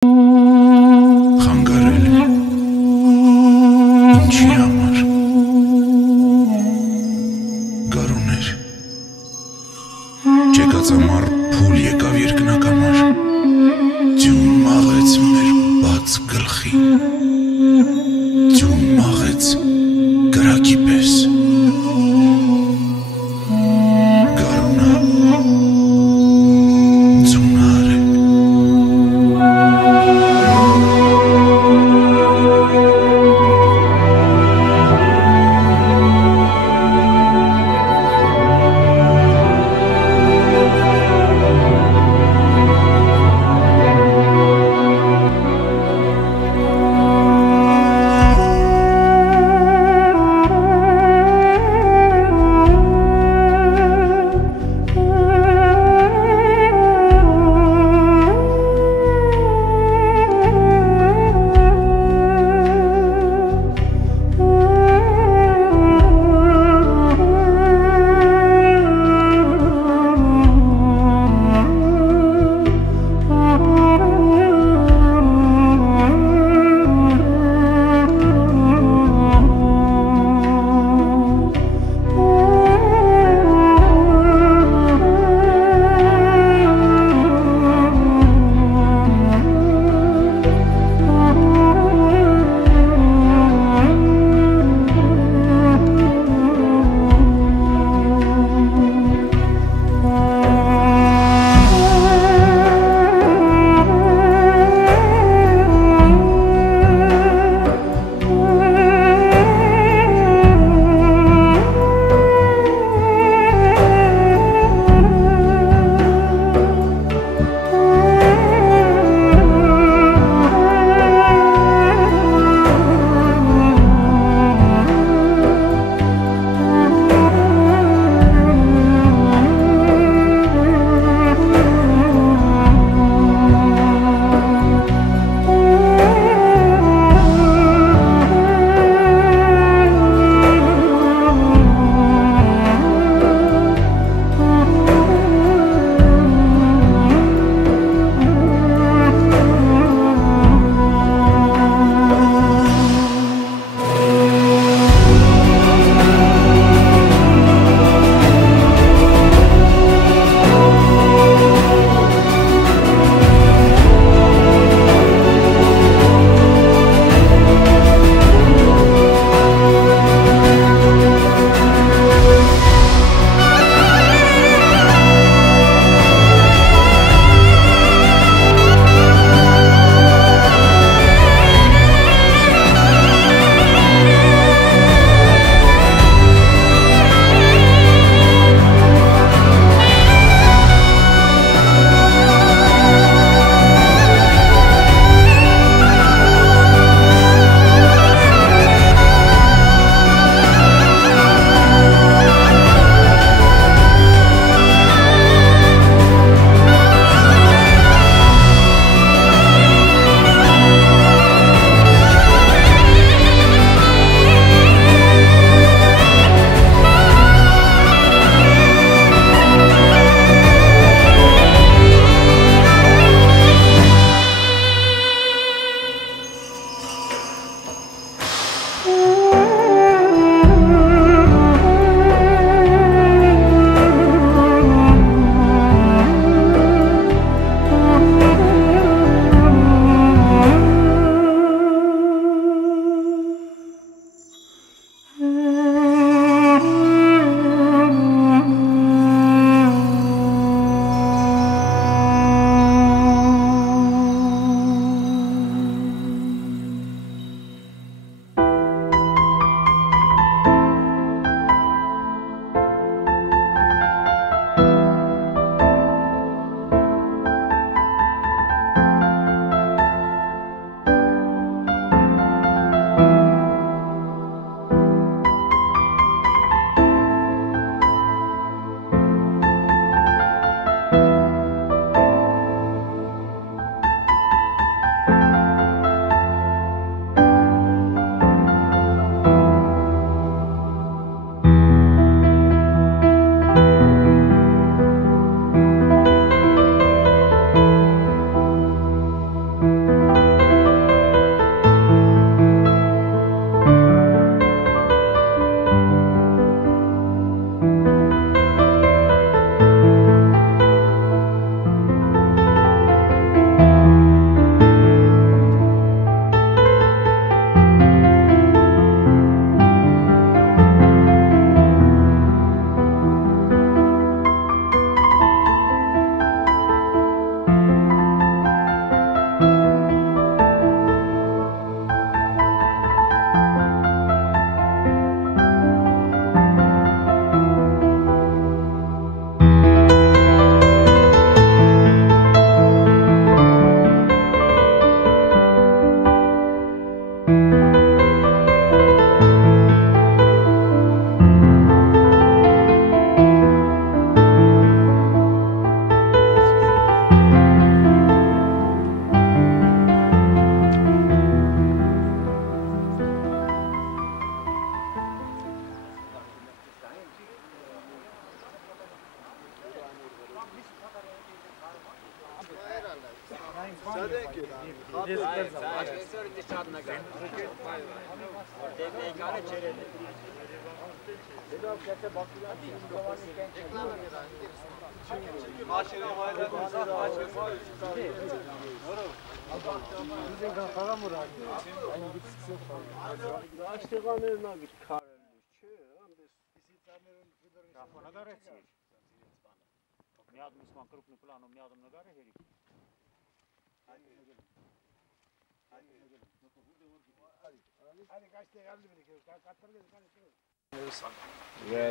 Խանգարել ինչի համար գարուներ չեկածամար փուլ եկավ երկնակամար ձյուն մաղեց մեր բաց գլխին ձյուն մաղեց գրակի պես գարունա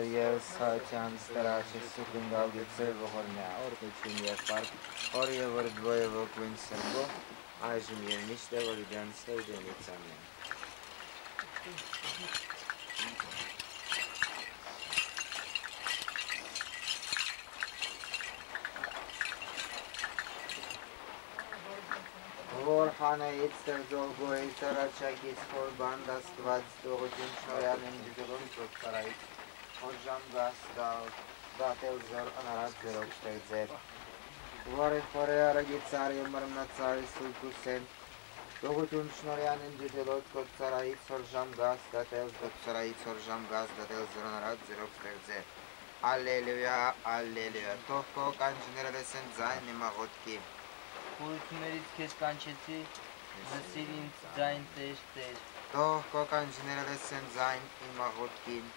Ես հայության ստրաչի սուկին գալգիցեր ողորմյա, օրդություն և պարկ, որ և որ դվոյը ոգույն սրբո, այժմ և միշտ է, որ իդյան ստեյդենից ամեն։ Որ խանայից ստեղծող գոյի սարաչակից որ բանդ աստված տողություն շնորյան են դիգրում ծոքսարայից, որ ժամ գաս դատել զոր անարած ձերով շտեղձեր, որ խորե արագից արի մրմնացարի սուլկուսեն, տողություն շնորյան են դիգելով ծոքսարայից, որ ժամ գաս դատել ծոքսարայից, որ ժամ գաս դատել զոր անարած ձերով շտեղձեր, Ալելույա, ալելույա, թող քո կանչները լսեն ձայն իմ աղոտքի, Խորություններից քեզ կանչեցի, լսիր ինձ ձայն Տեր, Տեր։ Թող քո կանչները լսեն ձայն իմ աղոտքին,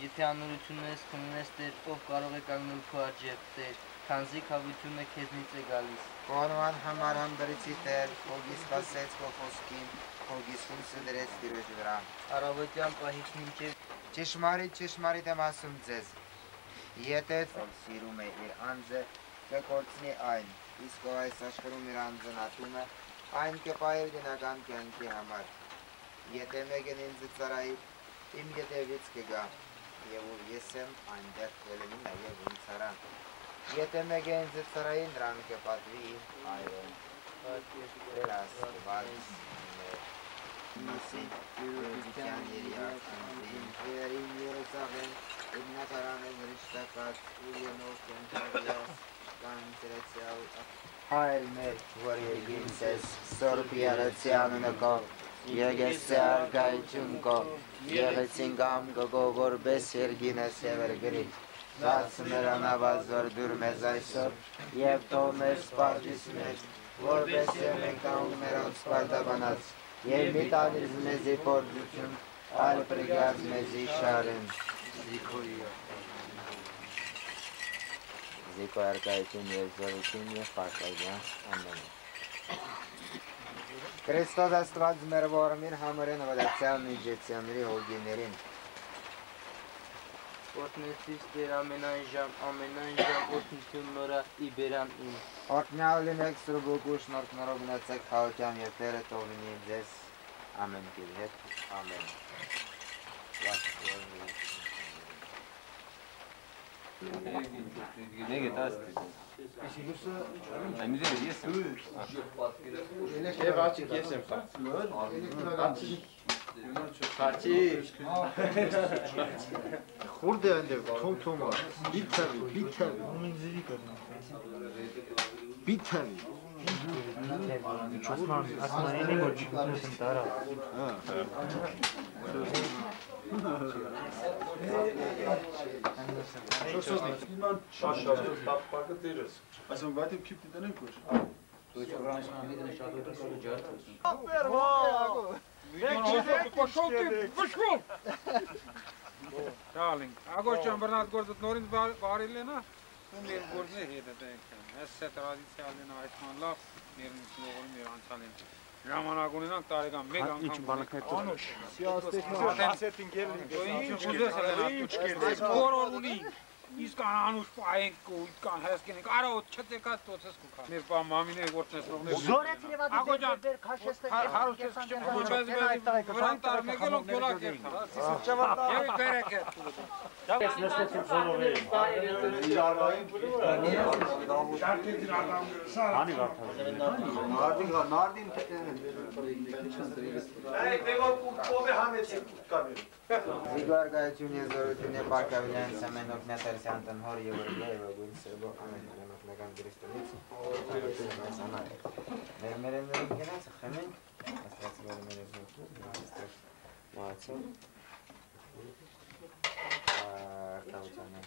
Եթե անօրություն ես, խննես Տեր, ով կարող է կանգնել քո առջև, Տեր, քանզի քավությունը քեզնից է գալիս։ Քոնման համար հանդրեցի Տեր, ով սպասեց քո խոսքին, ով իսկույնը դրեց Տիրոջ վրա։ Առավոտյան պահից մինչև Ճշմարիտ եմ ասում ձեզ, եթե սիրում է իր անձը, կկորցնի այն, իսկ ով այս աշխարհում իր անձն ատում է, այն կպահի դնական կյանքի համար։ Եթե մեկն ինձ ծառայի, իմ ետևից կգա, եւ ով ես եմ, այնտեղ կլինի նաեւ ինձ ծառան։ Եթե մեկն ինձ ծառայի, նրան կպատվի այո։ Տեր Աստված Միսի Քրիստիան երիակին երին Երուսաղեմ Իգնատարանը Հրիշտակած Ուլիոնով կենտրոնիաս կանցրեցյալ Հայր մեր, որ երկինս ես, սորբ եղեցյանը կո, եղեսե արգայություն կո, եղեցին գամ կգո, որպես երկինս եվեր գրիտ, բաց մեր անավազ, որ դուր մեզ այսօր, և թող մեր սպարտիս մեջ, որպես և մենք տանք մերոց սպարտաբանած, և մի տանից մեզի փորձություն, այլ պրգած մեզի շարեն, Զիկո արկայություն և զորություն և պարտայգյան, ամեն։ Քրիստոս Աստված մեր որմիր համարեն վդացյալ միջեցյանների հոգիներին։ Օրհնեցիր Տեր ամենայն ժամ օրհնություն նորա իբերան իմ։ Օրհնյալ լինեք սուրբ ու շնորհքներով գնացեք խաղության և Տերը թող լինի ձեզ ամեն կերի հետ, ամեն։ Nege tasti. Aynı değil yesin. Ev açık yesin. Açık. Hurde önde tom var. Biter. Biter. Aslında en iyi çıkmışsın Tara. Also warte, kippt in deinen Kurs. Darling, Agostan Bernard Gordon Norin Barilena, Unir Gordon Hedeken, Essa tradizione Aismanla, Mirin Slogan Miran Salin. Ժամանակունենանք տարեկան մեկ անգամ անուշ Siyasetin gelin. Այս բոլոր ունի իսկ անուշ պայենք ու կան հասկենենք արոտ չտեկած տոցս կուքա մեր բա մամիները գործնեսնողներ Զորեցին եւ ադեր քաշեստը հարուսես քչեմ վրան տար մեկելով դոլակ երթա եւ բերեկետ Ես նստեցի ծորովի İdarayın. Hani var Nardin. Hey, devon kome hamesi kutkamıyor. Զիկո արկայություն և զորություն և պարկավիլյանց ամեն օգնատար Անտան հորը եւ օրը գույն սերբո ամեն մեկական դրստից սանա մերմերեն գնաց խմենք աստված մերմերեն աստված մացո տավցանը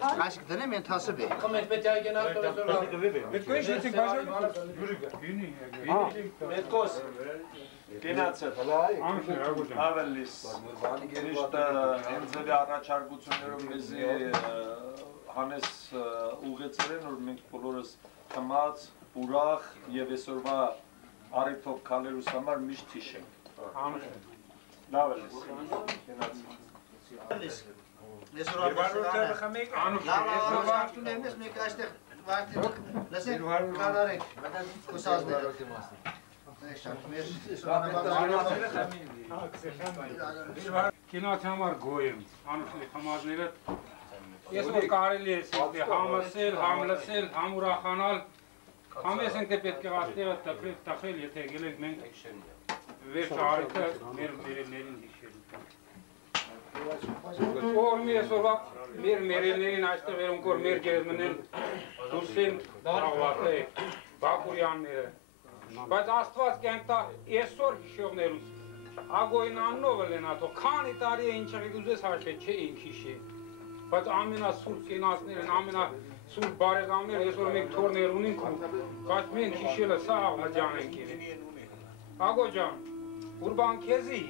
Aşk dönem ben tasıbı. Komet betay genel profesör. Bitkoin için başarılı. Metkos. Գնացել։ Ավելիս։ Միշտ հենձելի առաջարկություններով մեզի հանես ուղեցել են, որ մենք բոլորս խմած, ուրախ եւ այսօրվա առիթով քալերուս համար միշտ հիշենք։ Լավ է։ Գնացել։ Կինոց համար գոյ եմ, անուշնի խմազները ես որ կարելի է համասել, համլսել, համուրախանալ համես ենք թե պետք է աստեղը տխել, եթե եկել ենք մենք վերջ արիքը մեր մերելներին հիշելու Օրմի այսօրվա մեր մերելներին այստեղ երոնք որ մեր գերմնեն դուրս են դարավատը բակուրյանները Բայց աստված կենտա այսօր հիշողներուց Ագոյն աննով էլ են ատո, քանի տարի է ինչեղի ուզես հաշվե չէ ինք հիշի Բայց ամենասուրբ կենացներն, ամենասուրբ բարեղամները այսօր մենք թորներ ունենք Բայց մենք հիշելը սա աղմջան ենք իրեն Ագո ջան, ուրբան քեզի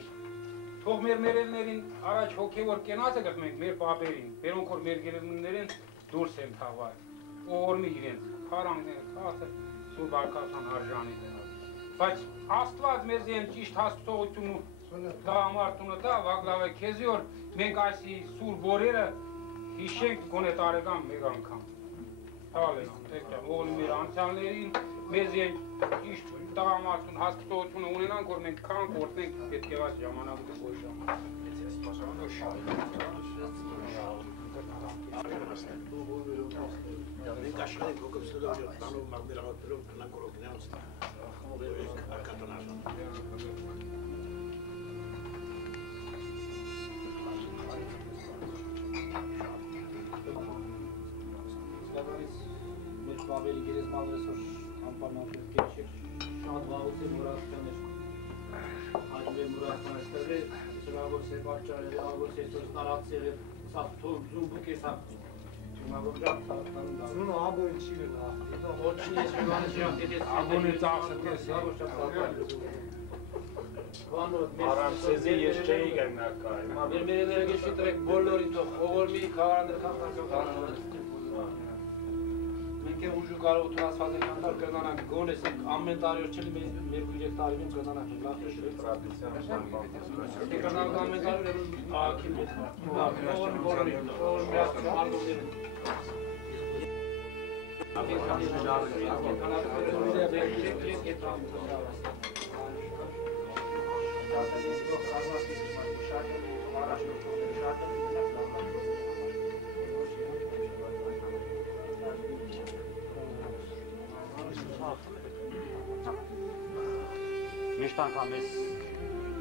Թող մեր մերելներին առաջ հոգևոր կենաց է գխմենք մեր պապերին Բերոնք որ մեր գերելմուններին դուրս են թաղվար Օրմի իրենց, քարանքները, կասը Սուրբ արկասան արժանի դենալ Բայց աստված մեզ են ճիշտ հասկցողություն ու դամարտունը դա վագլավ է քեզի որ մենք այսի սուրբ օրերը հիշենք գոնե տարեկան մեկ անգամ Հալելույա տեկտեղ ողնի մեր անցյալներին մեզ են ճիշտ դամարտուն հասկցողությունը ունենանք որ մենք քան գործենք պետք է այս ժամանակը գոյշան Մենք աշխարհի փոքրստուդիո տանող մագներաղատերով կնանք օրոքնյանց խմովերեք ակատանաժան Սկավարից մեր պավերի գերեզմաններս որ համպանատեր կեչեք շատ վաղուց է մուրացկաներ Այժմ է մուրացկան այստեղ է, այսօր աղոս է բարջար է, աղոս է այսօր ստարացել է, սա զումբուկ է սա Զունը աբոյ չի լա։ Ոչինչ ես բանը չի ապտես Ագոնի ծախսը կես Արանցեզի ես չէի գնարկա Մեր մերելերը գեշի տրեք բոլորին թող ողորմի քաղարաններ խաղացող Մենք է ուժու կարող ութրասված ենք անտար կրնանանք գոնես ենք ամեն տարի որ չլի մեր քույրեք տարին ենք կրնանանք լավ կրնանանք ամեն տարի որ աղաքի մեծ ողորմի Միշտ անգամ ես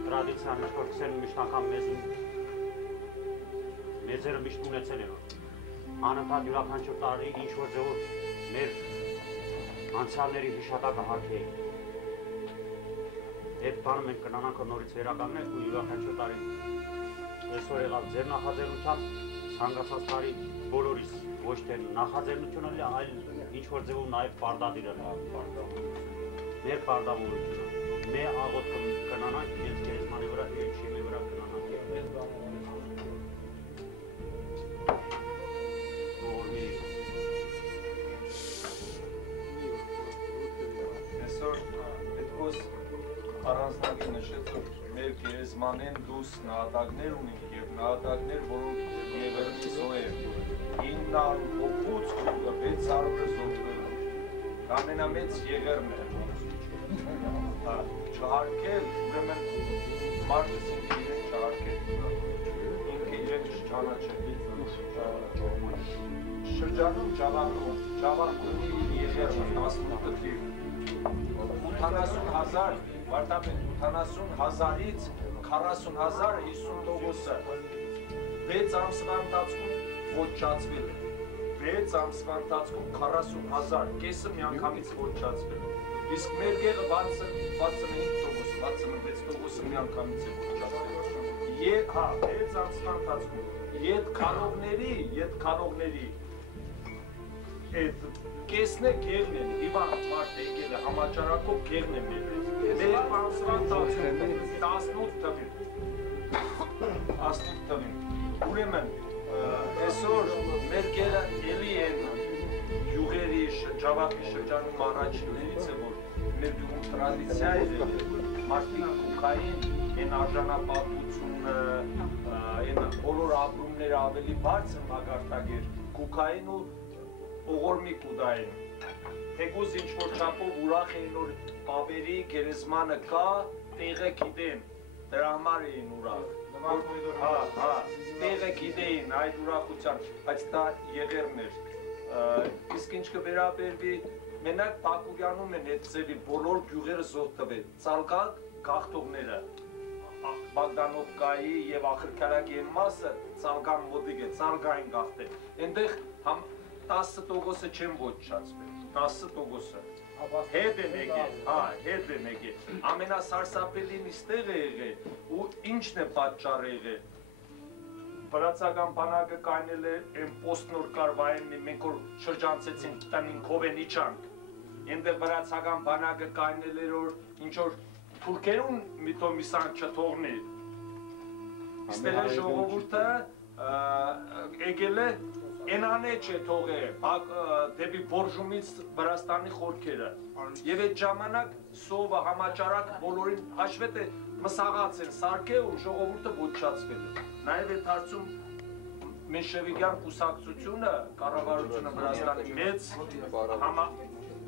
տրադիցիան մշտորքսեն միշտ անգամ մեզերը միշտ ունեցել են անընդհատ յուրաքանչյուր տարի ինչ-որ ձևով մեր անցյալների հիշատակը հագեին Այդ բանը մենք կնանանք նորից վերականգնել ու յուրաքանչյուր տարի այսօր եղավ ձեր նախաձեռնությամբ ցանկացած տարի բոլորիս ոչ թե նախաձեռնությունը այլ ինչ-որ ձևով նաև պարտադիրը մեր պարտավորությունը Մեր աղոտ կնանանք իրենց գերեզմանի վրա, իրենց շիմի վրա կնանանք Այսօր պետքոս առանձնակի նշեց, որ մեր գերեզմանեն դուս նահատակներ ունենք և նահատակներ, որոնք եղերնի զոհեր 900 հոգուց 600-ը զոհվել ամենամեծ եղերն է Չհարկել, ուրեմն մարդս ինքը իրեն չհարկել, ինքը իրեն իրենք չճանաչեն։ Շրջանում Ջավախունի եղերն 18 թիվ 80,000 վարտապետ 80,000-ից 40,000 50%-ը 6 ամսվա ընթացքում ոչնչացվել է։ 6 ամսվա ընթացքում 40,000 կեսը միանգամից ոչնչացվել է։ Իսկ մեր գեղը 65%, 66%-ը միանգամից է ոչնչացվել։ 6 ամսվա ընթացքում ետքարողների այդ կեսն է գեղն են, Իվան մարդ եկել է համաճարակով գեղն է մերել։ Մեր ամսվա ընթացքում 18 տվին։ Ուրեմն այսօր մեր գեղը էլի են յուղերի Ջավախի շրջանում առաջիններից է, որ մեր գյուղում տրադիցիա է մարդիկ կուքային են արժանապատվությունը, են բոլոր ապրումները ավելի բարձր մագարտագեր, կուքային ու օղորմիկ ուդային։ Թեկուզ ինչ-որ չապով ուրախ էին, որ պավերի գերեզմանը կա, տեղը գիտեն, դրա համար էին ուրախ։ Տեղը գիտեին այդ ուրախության, բայց դա եղերն էր։ Իսկ ինչ կվերաբերվի, մենակ Բաքուրյանում են այդ ձևի բոլոր գյուղերը զոհ տվել, ծալգակ գաղթողները, Բագդանովկայի և Ախրքարակի են մասը ծալգան մոտիկ է, ծալգային գաղթել, ենտեղ 10%-ը չեն ոչնչացվել, 10%-ը, հետ են եկել, ամենասարսափելին իստեղ է եղել, ու ինչն է պատճառ եղել, վրացական բանակը կայնել է են պոստնոր կարվայեննի, մենք որ շրջանցեցին տնինքով են իչանք, ենտեղ վրացական բանակը կայնել էր, որ ինչ-որ թուրքերուն միտոմիսան չթողնի, իստեղ է ժողովուրդը եկել է Ենանե չէ թողե դեպի Բորժումից Վրաստանի խորքերը և այդ ժամանակ սովը համաճարակ բոլորին հաշվետ է մսաղաց են սարկե ու ժողովուրդը ոչնչացվել է։ Նաև այդ հարցում Մենշևիկյան կուսակցությունը, կառավարությունը Վրաստանի մեծ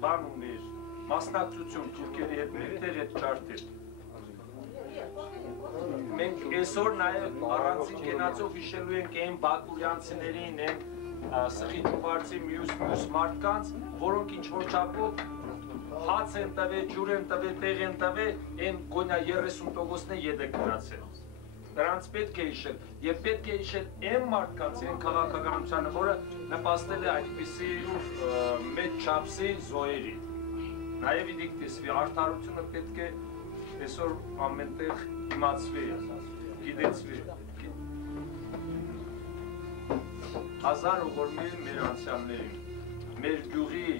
բան ուներ, մասնակցություն թուրքերի հետ մեկտեղ այդ ճարտեր։ Մենք այսօր նաև առանցին կենացով հիշելու ենք այն բաքուրյանցիներին, այն սխի ճուվարցի մյուս մարդկանց, որոնք ինչ-որ չապով հաց են տվել, ջուր են տվել, տեղ են տվել, այն գոնյա 30%-ն է ետ է գնացել։ Նրանց պետք է հիշել, և պետք է հիշել այն մարդկանց, այն քաղաքականությանը, որը նպաստել է այդպիսի մեծ չափսի զոհերի։ Նաև իդիք տեսվի, արդարությունը պետք է այսօր ամենտեղ իմացվի, գիտեցվի։ 1000 օղորմի մեր անցյալներին, մեր գյուղի,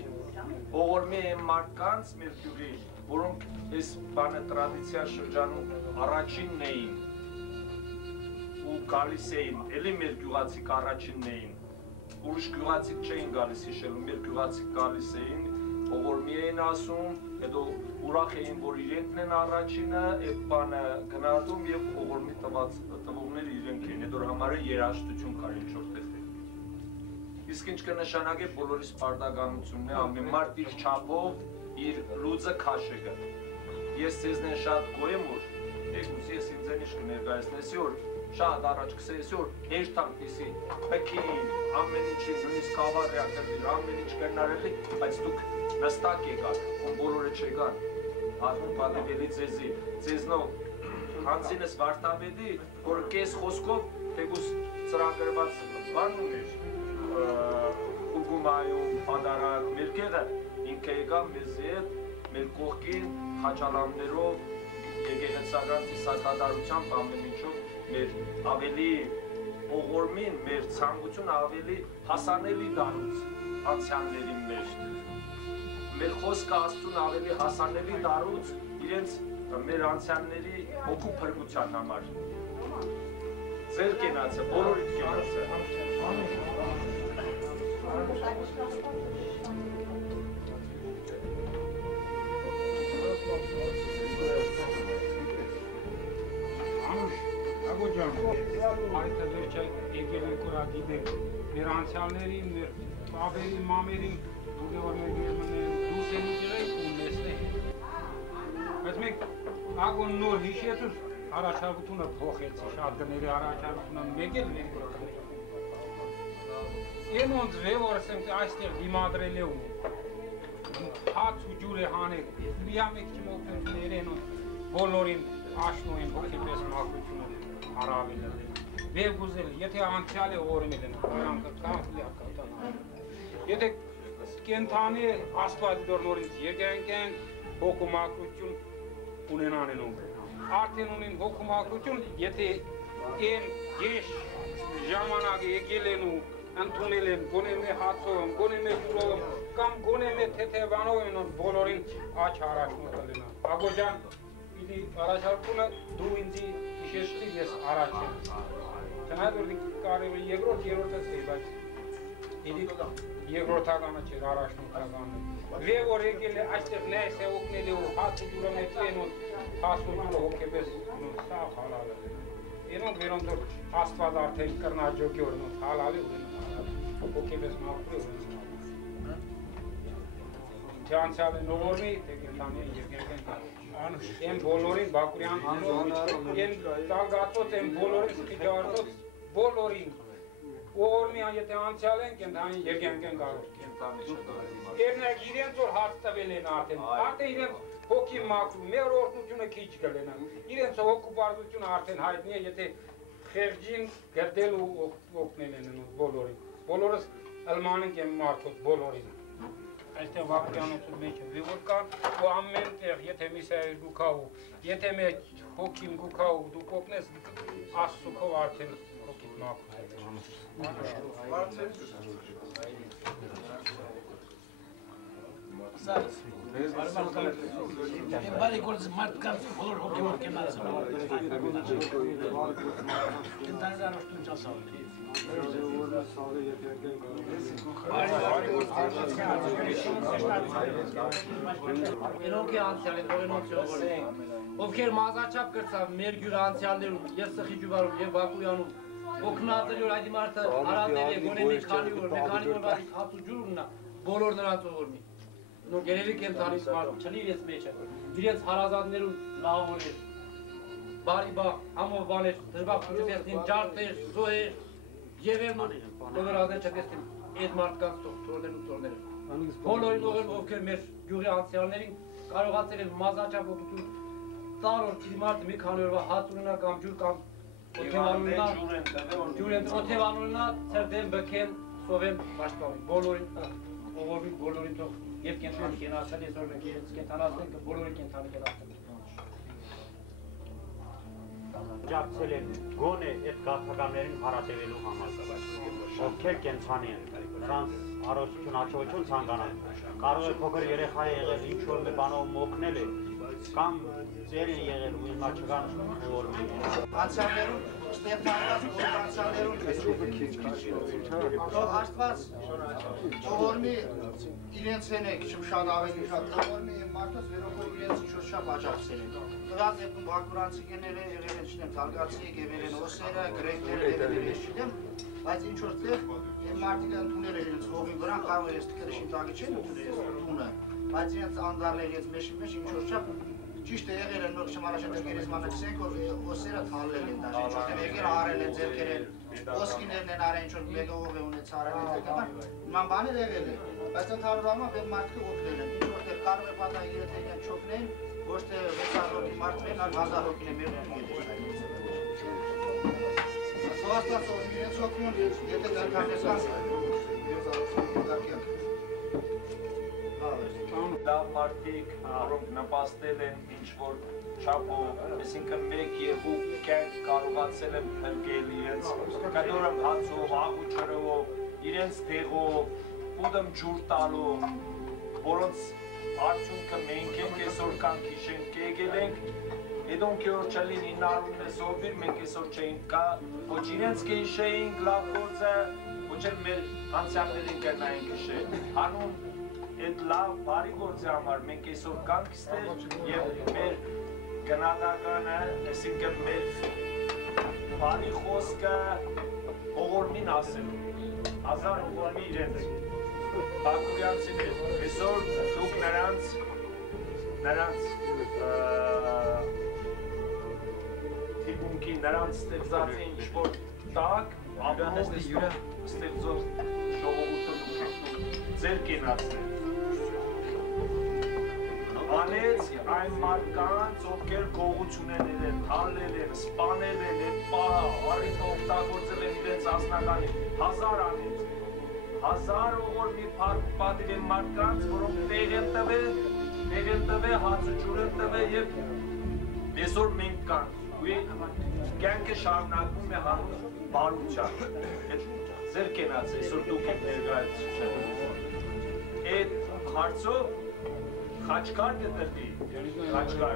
օղորմի են մարդկանց մեր գյուղի, որոնք այս բանը տրադիցիա շրջանում առաջինն էին ու գալիս էին, էլի մեր գյուղացիք առաջինն էին, ուրիշ գյուղացիք չէին գալիս հիշելու, մեր գյուղացիք գալիս էին, օղորմի էին ասում, հետո ուրախ էին, որ իրենքն են առաջինը, այդ բանը գնահատում և օղորմի տվողները իրենք էին, հետո համարը երաշտություն կար ինչ-որ տեղ։ Իսկ ինչ կնշանակե բոլորիս պարտականությունն է, ամեն մարդ իր չափով իր լուծը քաշ է գա։ Ես ձեզնեն շատ գոհ եմ, որ ես ինձեն ինչ կներկայացնեսի, որ շատ առաջ կսեսի, որ հեշտ այնպիսի պքին, ամեն ինչի նույնիսկ կավառյա կրվիր, ամեն ինչ կրնարելի, բայց դուք նստակ եկաք, ում բոլորը չեկան, հատում պատևելի ձեզի, ձեզնով հանցինս վարտավետի, որ կես խոսքով թեկուս ծրագրված բան ուներ, ուգումայում, պադարակ, մեր գեղը ինքը եկավ մեզի հետ, մեր կողքին խաչալամներով, եկեղեցական ծիսակատարությամբ ամեն ինչով մեր ավելի օղորմին, մեր ցանկությունը ավելի հասանելի դարուց անցյալներին մեր։ Մեր խոսքը Աստծուն ավելի հասանելի դարուց իրենց մեր անցյալների հոգու փրկության համար։ Ձեր կենացը, բոլորիդ կենացը։ Ագոջան, այդ վերջը եկել ենք ուրա գիտենք, մեր անցյալներին, մեր պավերին, մամերին, դուք որ մեր դուրս են եղեք ու նեստ է։ Բայց մենք ագոն նոր հիշեցուս առաջարկությունը փոխեցի, շատ դների առաջարկությունը մեկ էլ մենք կրկնենք։ Են ոնց վեորս ենք այստեղ դիմադրել է ու հաց ու ջուր է հանել, միամեկ չմոքնություններ են ու բոլորին աշնում են հոգեպես մաքրությունը հարավել է։ Վև գուզել, եթե անցյալ է օրմել են, նրանքը կամպլի ակատան։ Եթե կենթանի ասպատ դոր նորից երկենք են հոգու մաքրություն ունենան են ու։ Արդեն ունին հոգու մաքրություն, եթե են եշ ժամանակ եկել են ու ընդունել են, գոնեմ է հացով, գոնեմ է ջուրով, կամ գոնեմ է թեթևանով են բոլորին աչ առաջնոտ կլենան։ Ագոջան, իդի առաջարկումը դու ինձի իշեցրի ես առաջ եմ։ Չնայած որ կարևորի երրորդս է, բայց իդի երկրորդականը չէր առաջնորդականը։ Վև որ եկել է այստեղ նայս է օգնել է ու հացը ջուրը մեծի են ու հասունանը հոգեպես սավ հալալ է։ Ենոնք վերոնց որ աստված արդեն կրնաջոգի օրնոց հալալ է ունեն հոգեպես մաքրի ունեն։ Թե անցյալ են ողորմի, թե կենթանի են երկենք են կար։ Են բոլորին Բակուրյան անով, են տալգացոց են բոլորին սկիջարնոց բոլորին։ Ողորմի եթե անցյալ են կենթանի երկենք են կարող։ Երնեք իրենց որ հաց տվել են արդեն իրենց հոգի մաքրում, մեր օրհնությունը քիչ կլենան։ Իրենց հոգու բարձությունը արդեն հայտնի է, եթե խեղճին գրդել ու օգնել են բոլորին։ Բոլորս ըլմանենք են մարդոց բոլորին։ Այստեղ Բակուրյանոցու մեջ է վիվոր կան ու ամեն տեղ, եթե միսայր գուքա ու, եթե մեջ հոգին գուքա ու դու կոպնես ասսուքով արդեն հոգիտ Եմ բարի գործ մարդկանց բոլոր հոգևոր կենացը կենտանր առաջտուն ճասավ Իրոնք է անցյալ են, ողենոց ողորին, ովքեր մազաչապ կրծավ մեր գյուր անցյալներում, և Սխիջուբարում, և Բակուրյանում, օգնատերի որ այդ մարդը հարատել է, գոնե մի քանի որ բարի հաց ու ջուր ուննա, բոլոր նրանց ողորմի։ Նոր գերևի կենթանից մարդ, չլի իրենց մեջը, իրենց հարազատներում լավոր էր, բարի բաղ, համով բաներ, դժբաղ չտեսնին, ջարդեր, զոհեր, և եմ նորազներ չտեսնին, այդ մարդկանց թորներն ու թորները։ Բոլորին ովքեր մեր գյուղի անցյալներին կարողացել են մազաչապ օգնություն տարոր մարդը մի քանի օրվա հաց ունենա կամ ջուր կամ օթևան ունենա, ցերդեն բքեն, սովեն պաշտպանին, բոլորին ողորմի բոլորին թող և կենթանի կենացել, ես որ մենք իրենց կենթանացնենք, բոլորին կենթանի կենացնենք։ Ջակցել են գոնե այդ գաղթականներին հարատևելու համար, ովքեր կենցանի են, նրանց առողջություն, աչողություն ցանկանան, կարող է փոքր երեխա եղել, ինչ-որ մի բանով օգնել է, կամ ձեր են եղել ու հիմա չկան ողորմի։ Անցյալներում, Ստեփանված անցյալներում Աստված ողորմի իրենց են է քիչ շատ ավելի շատ ողորմի մարդոց վերոքով իրենց ինչ-որ շատ աջակցել են։ Դրանց դեպքում բակուրանցի կեները եղել են չնեմ զարգացի, եղել են օսերը, գրեքները, եղել են չնեմ, բայց ինչ-որ տեղ են մարդիկ ընդունել են իրենց ողորմի վրա, կարող է ես տկրշին տակի չեն ընդունել ես ընդունը, բայց իրենց անդարել իրենց մեջի մեջ ինչ-որ շատ ճիշտ է եղել են նոր շմարաշատեր գերեզմանը կսենք, որ օսերը թալել են դաժ, ինչ-որ տեղ եկել արել են, ձերքեր են, ոսկիներն են արել, ինչ-որ մեդողով է ունեց արել են, նման բաներ եղել են, բայց ընդհանուր առմամբ այդ մարդիկ օգնել են, ինչ-որ տեղ կարող է պատահ երեխեքան չօգնեն, ոչ թե 600 հոգի մարդվեն, այլ 1000 հոգին է մեր Աստվածով իրենց օգնում, եթե դարքանեսան լավ մարդիկ, որոնք նպաստել են ինչ-որ չափով, այսինքն մեկ երկու կյանք կարողացել են փրկել իրենց կտորը հացով, աղու ջրով, իրենց տեղով, ուդմ ջուր տալով, որոնց արդյունքը մենք ենք այսօր կան քիշենք եկել ենք, Edonk որ չլինի նարունն է սովիր, մենք այսօր չէինք կա, ոչ իրենց կհիշեինք լավ գործը, ոչ էլ մեր անցյալներին կրնայինք հիշել, հանուն այդ լավ բարի գործի համար մենք այսօր կանք ստեղ և մեր գնահատականը, այսինքն մեր բարի խոսքը ողորմին ասելու, հազար ողորմի իրենց Բակուրյանցիներ, այսօր դուք նրանց ուղղակի նրանց ստեղծածի ինչ-որ տակ, ապահով ստեղծող ժողովուրդը ձեր կենացներ։ Անեց այն մարդկանց, ովքեր գողություն են ելել, թալել են, սպանել են, այդ պահը, առիթը օգտագործել են իրենց անձնականին, 1000 անեց, 1000 ողորմի պատիվ են մարդկանց, որոնք տեղ են տվել, հաց ու ջուր են տվել և այսօր մենք կանք, ու կյանքը շարունակվում է հանուն բարության, ձեր կենաց, այսօր դուք եք ներկայացուցիչ, այդ հարցով Խաչկար կտրվի, Խաչկար,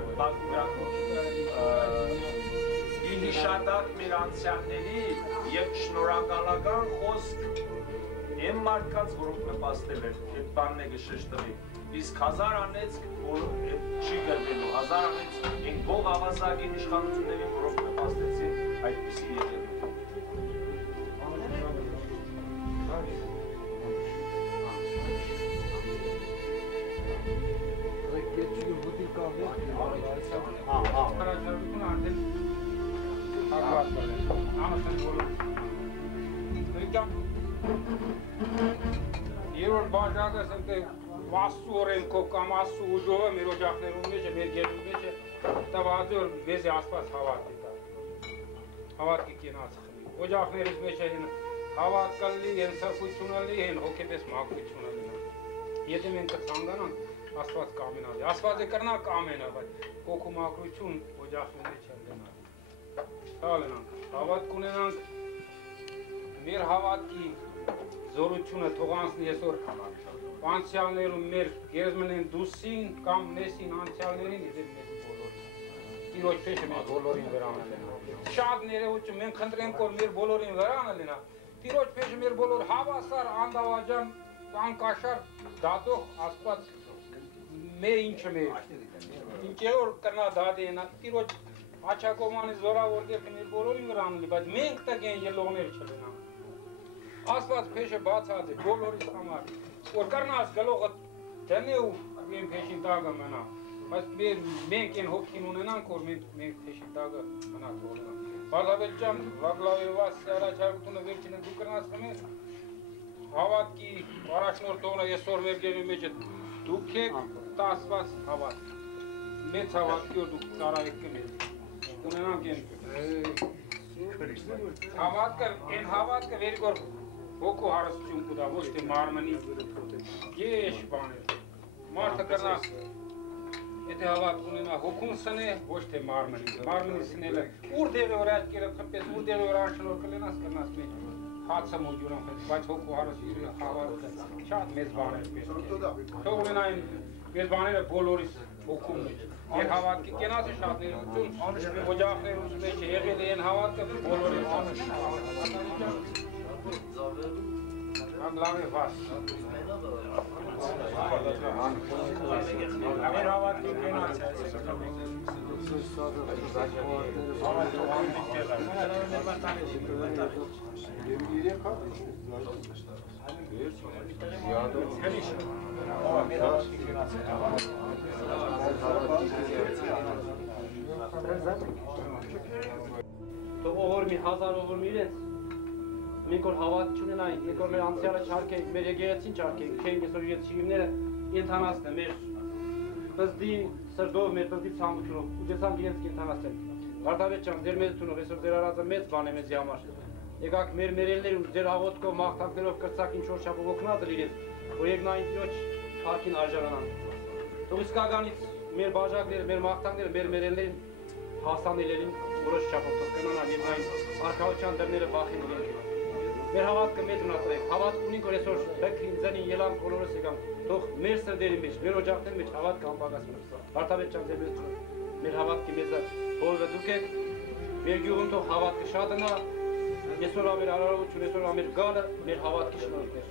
հիշադակ մեր անցյալների և շնորհակալական խոսք այն մարդկանց, որոնք նպաստել են, այդ բանն է գշշտվի, իսկ 1000 անեց չի գրվելու, 1000 անեց են գող ավազագին իշխանություններին, որոնք նպաստեցին այդպիսի եղել։ Հարաճարությունը արդեն հակված է, ամասան երոր բաժակը սնտեղ վասու օրենքով կամ ասու ուժովը մեր օջախներում մեջ է, մեր գերում մեջ է, տավազի որ մեզ է ասված հավատի դա, հավատի կենաց խմի, օջախներից մեջ է հավատ կլի, են սրկությունը լի, են հոգեպես մակրությունը լինա, եթե մենք կցանկանանք, Աստված կամենալ է, Աստվածը կրնա կամենալ, բայց հոգու մակրություն օջախի մեջ են դնալ, տալ ենանք, հավատ կունենանք, մեր հավատքի զորությունը թողանցնի եսօր անցյալներում մեր գերզմնեն դուսին կամ նեսին անցյալներին իդեր մեզ բոլորին, իրոչ պեշը մեր բոլորին վրանը լինա, շատ ներևուչը մենք խնդրենք որ մեր բոլորին վրանը լինա, իրոչ պեշը մեր բոլոր հավասար, անդավաջան, անկաշար, դատող Աստված մեր ինչը մեր, ինչ է որ կրնա դադի ենա, իրոչ աչակոմանի զորավոր դեպքը մեր բոլորին վրան լի, բայց մենք տգեն ելողներ չլինան։ Աստված պեշը բացած է, բոլորիս համար, որ կրնաս գլողը դնի ու են պեշին տագը մնա, բայց մենք են հոգին ունենանք, որ մենք պեշին տագը մնակ բոլորան։ Բարդավետ ճամ, վագլավեված առաջարկությունը վերջինը դու կրնաս խմես, հավատքի առաջնորդողնը եսօր մեր գերի մեջ է, դուք եք տասված հավատ, մեծ հավատքի որ դուք ծարայեք կնես, ունենանք են հավատքը վերգոր հոգու հարստություն կուտա, ոչ թե մարմնի եշ բաներ, մարդը կրնա, եթե հավատ ունենա հոգուն սնե, ոչ թե մարմնի սնելը, ուր դեղի որ աչկերը խպես, ուր դեղի որ անշնոր կլենաս կրնաս մեջ, հացը մոջուրան խեց, բայց հոգու հարստությունը հավատքը շատ մեծ բաներ պես, թող ունենային մեզ բաները բոլորիս հոգում մեջ, Եվ հավատքի կենաց է շատ ներություն, օջախներուց մեջ եղել են հավատքը բոլորին Ամ լավ է վաս Մեր հավատքի կենաց Թող ողորմի, հազար ողորմի իրենց, մենք որ հավատ չունենայինք, մենք որ մեր անցյալը չարկենք, մեր եկեղեցին չարկենք, չենք այսօր իրենց շիրիմները ենթանացնը մեր պզդի սրդով, մեր պզդի ցամությունով, ուջեցանք իրենց ենթանացնենք։ Վարդավետ ջան, ձեր մեծությունը, այսօր ձեր արածը մեծ բան է մեզի համար։ Եկաք մեր մերելներում, ձեր աղոթքով, մաղթանքներով կրծակ ինչ-որ չափով օգնատել իրենց, որ երկնային Տիրոջ փառքին արժանանան։ Թող իսկականից մեր բաժակները, մեր մաղթանքները, մեր մերելներին հասանելերին որոշ չափով թող կնանան երկնային արքայության դռները բախին իրենք։ Մեր հավատքը մեծ ունացրեք, հավատք ունենք, որ այսօր բքին, ձնին, ելանք, բոլորս եկանք, թող մեր սրտերի մեջ, մեր օջախների մեջ հավատքը անպակասվի։ Վարդավետ ջան, ձեր մեծությունը, մեր հավատքի մեծը բոլորը դուք եք, մեր գյուղում թող հավատքը շատանա, այսօր ամեր արարողություն, այսօր ամեր գալը, մեր հավատքի շնորհիվ է։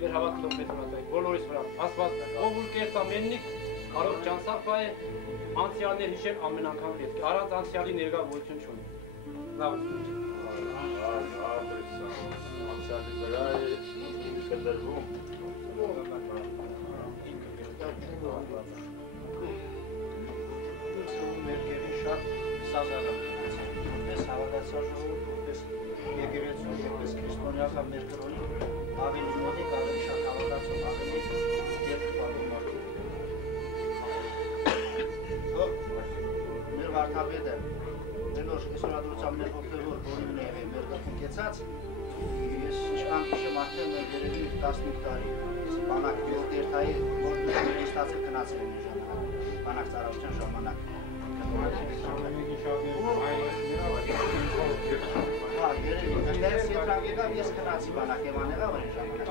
Մեր հավատքը թող մեծ ունացրեք, բոլորիս վրա, Աստված, ով ուր կերտ ամեննիկ, կարող ճանսախ է, անցյալներ հիշել ամեն անգամ պետք է, առանց անցյալի ներկա գոյություն չունի։ Լավ Անցյալի վրա է կդրվում։ Մեր գերին շատ սազարը մեզ հավատացյալ ժողովուրդ, որպես եկեղեցու, որպես քրիստոնեական մեր կրոնի ավելի մոտիկ, ավելի շատ հավատացող, ավելի երկրպագու մարդիկ։ Մեր վարդապետը նոր այսօրադրությամբ մեր հոգևոր բորինն է եղել մեր գլխում կեցած, ես ինչքան հիշեմ արդեն մեր երևի 15 տարի բանակ երթայի որ մեր ստացել գնացել են ժամանակ, բանակ ծառայության ժամանակ։ Հա, երևի, դերս ետրագեկավ ես գնացի բանակ Եվան եղավ են ժամանակ։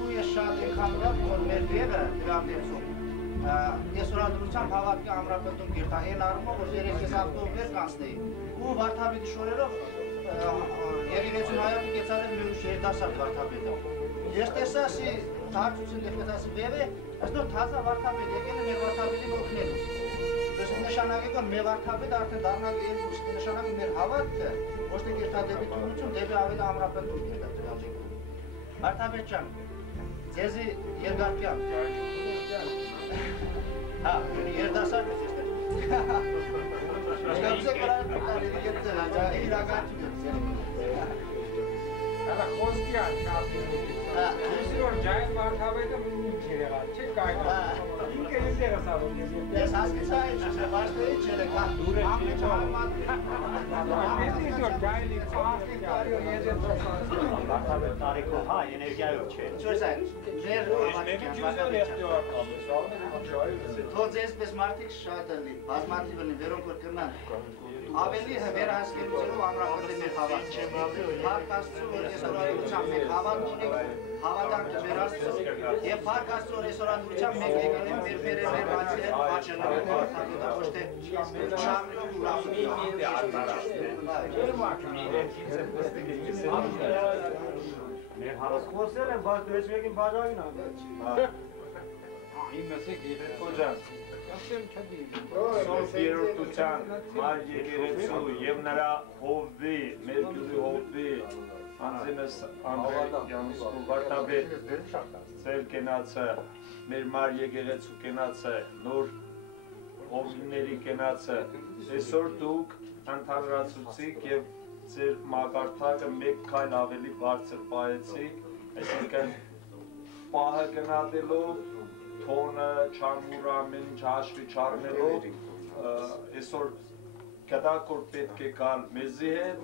Ու ես շատ եկան լավ, որ մեր դեղը դրան դերցում ես ուրադրությամբ հավատքի ամրապետում գիրտա, են արումով, որ երեկ ես ավտով վեր կանցնեի ու վարդապետի շորերով երիվեցուն հայատու կեցար են մեր ուշ երդասարդ վարդապետը։ Ես տեսա ասի հարցություն դեպքետ ասի վև է, այս նոր թազա վարդապետ եկել է մեր վարդապետին օգնելու։ Դες նշանակի կան մեր վարդապետը արդեն դառնալ երկուս, նշանակի մեր հավատքը, ոչ թե գիրտա դեպի թունություն, դեպի ավելի ամրապետում գիրտա դրաժիկում։ Վարդապետ ջան, ձեզի երկարկյան։ Հա, երդասարդ ես ես Սկացե կրայր պտարի դիգեցել, իրագաչում ես։ Հələ խոսկյան շապին Հուսի որ ջայն վարդավետը մինչ երեղալ, չէ կայնա ինքը ես եղս ալում ես հասկիցա ինչ ես վաշտեի չերեք, հա դուր է ես ես որ ջայնի պահի կարիո ես ես վարդավետ տարիքով, հա, էներգիայով չէ Չոյս այն, մեր թոց եսպես մարդիկ շատ ըլի, բազմատիվ ըլի, վերոնք որ կրնան ավելի վերահասկելուծելով ամրապետի մեր հավատ չեմ Փառք Աստծո, որ այսօրադրությամբ մեկ հավատ ունենք, հավատանքը մեր Աստծո եւ Փառք Աստծո, որ այսօրադրությամբ մեկ եկել են մեր մեր բացել աճելով վարդապետը ոչ թե շամրով մեր հարաս խոսել են, բայց դու ես մեկին բաժավին անգաչ իմ ասեք Խոջան Սորբ երորդության մար եկեղեցու և նրա հովվի, մեր գյուղի հովվի անձինս Անդրեյ Յանուսկու վարդապետ ձեր կենացը, մեր մար եկեղեցու կենացը, նոր հովիների կենացը այսօր դուք ընդհանրացուցիք և ձեր մակարդակը մեկ քայլ ավելի բարձր պահեցիք, այսինքն պահը գնահատելով թոնը, չարմուրը, ամեն ինչ հաշվի չառնելով այսօր գտակ որ պետք է գալ մեզի հետ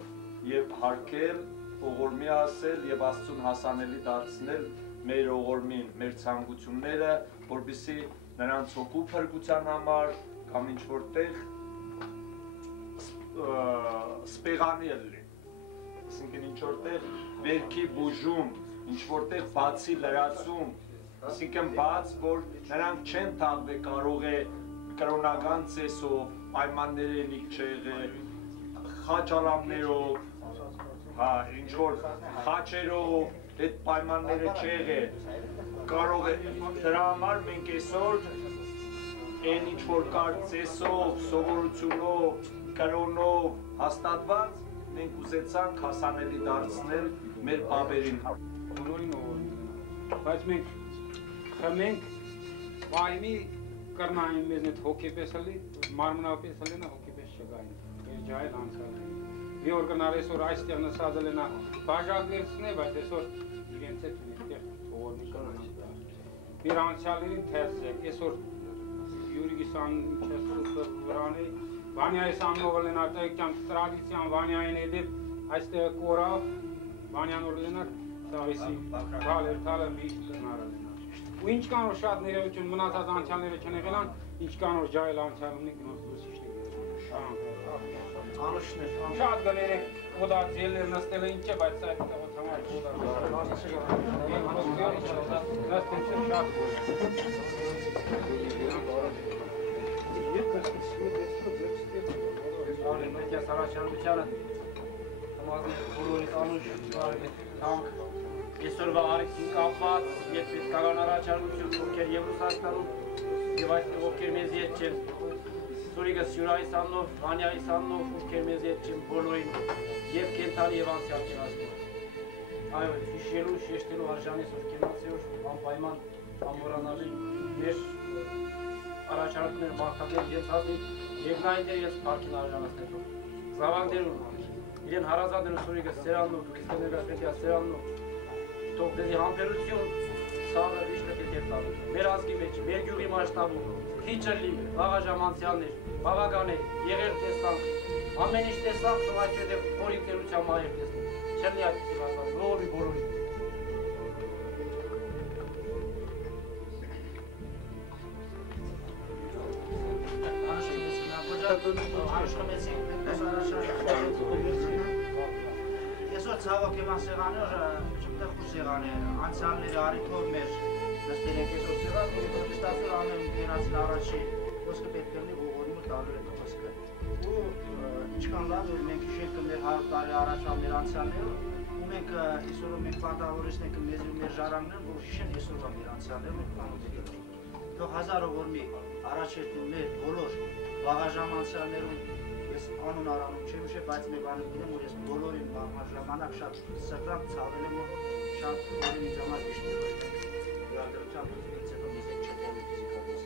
և հարգել, ողորմի ասել և Աստծուն հասանելի դարձնել մեր ողորմին, մեր ցանկությունները, որպեսզի նրանց հոգու փրկության համար կամ ինչ որտեղ սպեղանի ելնի, այսինքն ինչ որտեղ վերքի բուժում, ինչ որտեղ բացի լրացում Այսինքն բաց, որ նրանք չեն թաղվել կարող է կրոնական ծեսով, պայմաններ ենիք չեղել, խաչալամներով, ինչ-որ խաչերով, այդ պայմանները չեղել, կարող է դրա համար մենք այսօր են ինչ-որ կար ծեսով, սովորությունով, կրոնով հաստատված, մենք ուզեցանք հասանելի դարձնել մեր բաբերին։ Բայց մենք խմենք վայմի կրնային մեզ նետ հոգեպես հլի, մարմնապես հլենա հոգեպես չգային, ես ջայլ անցալ են։ Մի որ կնար այսօր այստեղ նսած հլենա բաժակներցն է, բայց այսօր իրենց հետ իրենտեղ ողորմի կրնան։ Մեր անցյալերին թերս է, այսօր յուրիգիսան չեսուտը վրանի, վանյայիս աննով հլենա տայքյան տրադիցիան վանյային էդև այստեղ կորավ, վանյան որ հլենար, սաղիսի գալ երթալը միշտ կնար հլենա։ Ու ինչքան որ շատ ներողություն մնացած անցյալները չնեղելան, ինչքան որ ջայլ անցյալումն ենք նոց դուսիշն ենք շատ գներեք ոդա ձելներ նստել է ինչ է, բայց այդ տղոց համար Այսօրվա արիքին կապված, երբ պետքական առաջարկություն, ովքեր և Ռուսաստանում և այստեղ ովքեր մեզ ետ չեն, Սուրիկս Յուրայիս աննով, Վանյայիս աննով, ովքեր մեզ ետ չեն բոլորին և կենթանի և անցյալ կենացնով։ Այո, հիշելու, շեշտելու արժանի սոր կենացեոր, անպայման, անմորանալի մեր առաջարկներ մարդատեր ենթացի եւ նայդեր ես парքին արժանացնելու զավակներ ունեն իրեն հարազատները սուրիկը սերանն ու քրիստոնեգա պետք է սերանն ու թող դեպի համբերություն սաղը վիշտը պետք է տալու մեր ազգի մեջ մեր գյուղի մասշտաբում քիչը լի վաղաժամանցյաններ բավական է եղեր տեսանք ամեն ինչ տեսանք թվաճ դեպ խորիկերության մայր տեսնենք չելի այդպեսի ասած բոլորի Այսօր ցավոք եմ ասեղանը, չմտեղ խուս եղան է, անցյալները արիթով մեր նստել ենք այսօր սեղան, ստացոր ամեն գերացին առաջի, ոսկը պետք էլի ողորիմը տալու է ոսկը։ Ու ինչքան լավ որ մենք հիշենք մեր 100 տարի առաջվա մեր անցյալները, ու մենք այսօր մենք պատահորեցնենք մեզ ու մեր ժառանգներն, որ հիշեն այսօրվա մեր անցյալները, մենք բանոց եկել։ Թող հազարով որ մի առաջերտին մեր բոլոր վաղաժամանցյալներում ես անուն արանում չեմ ուշե, բայց մի բանը գիտեմ, որ ես բոլորին ժամանակ շատ սրտանք ցավել եմ, որ շատ բոլորին ինձ համար միշտ է որ դրությամբ ինձ հետո մեզ հետ չտել ֆիզիկապես։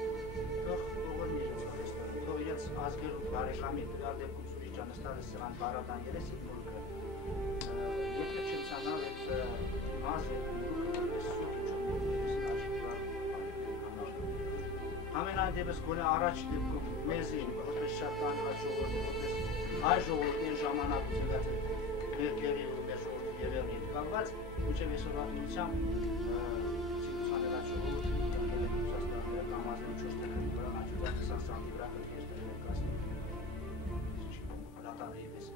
Թող բոլոր մի իրենց արեստան, թող իրենց ազգերու բարեկամի տվյալ դեպքում Սուրիջան նստած սրան բարադան երեսի մուրկը։ Եթե չեմ ցանալ այդ մազը Ամենայն դեպս գոնե առաջ դեպքում մեզին, որպես շատ կանված ժողովուրդ, որպես հայ ժողովուրդի ժամանակ ուզենգած մեր գերի ու մեր ժողովուրդի ևերնի կալված, ուչև այսօր ատմությամբ սիրուսանելած ժողովուրդ եղել է Ռուսաստանները կամազեն 4 տեքրի վրա, աճուզա 20 սանտի վրա կրկերտել են կասնում լատարեի պես։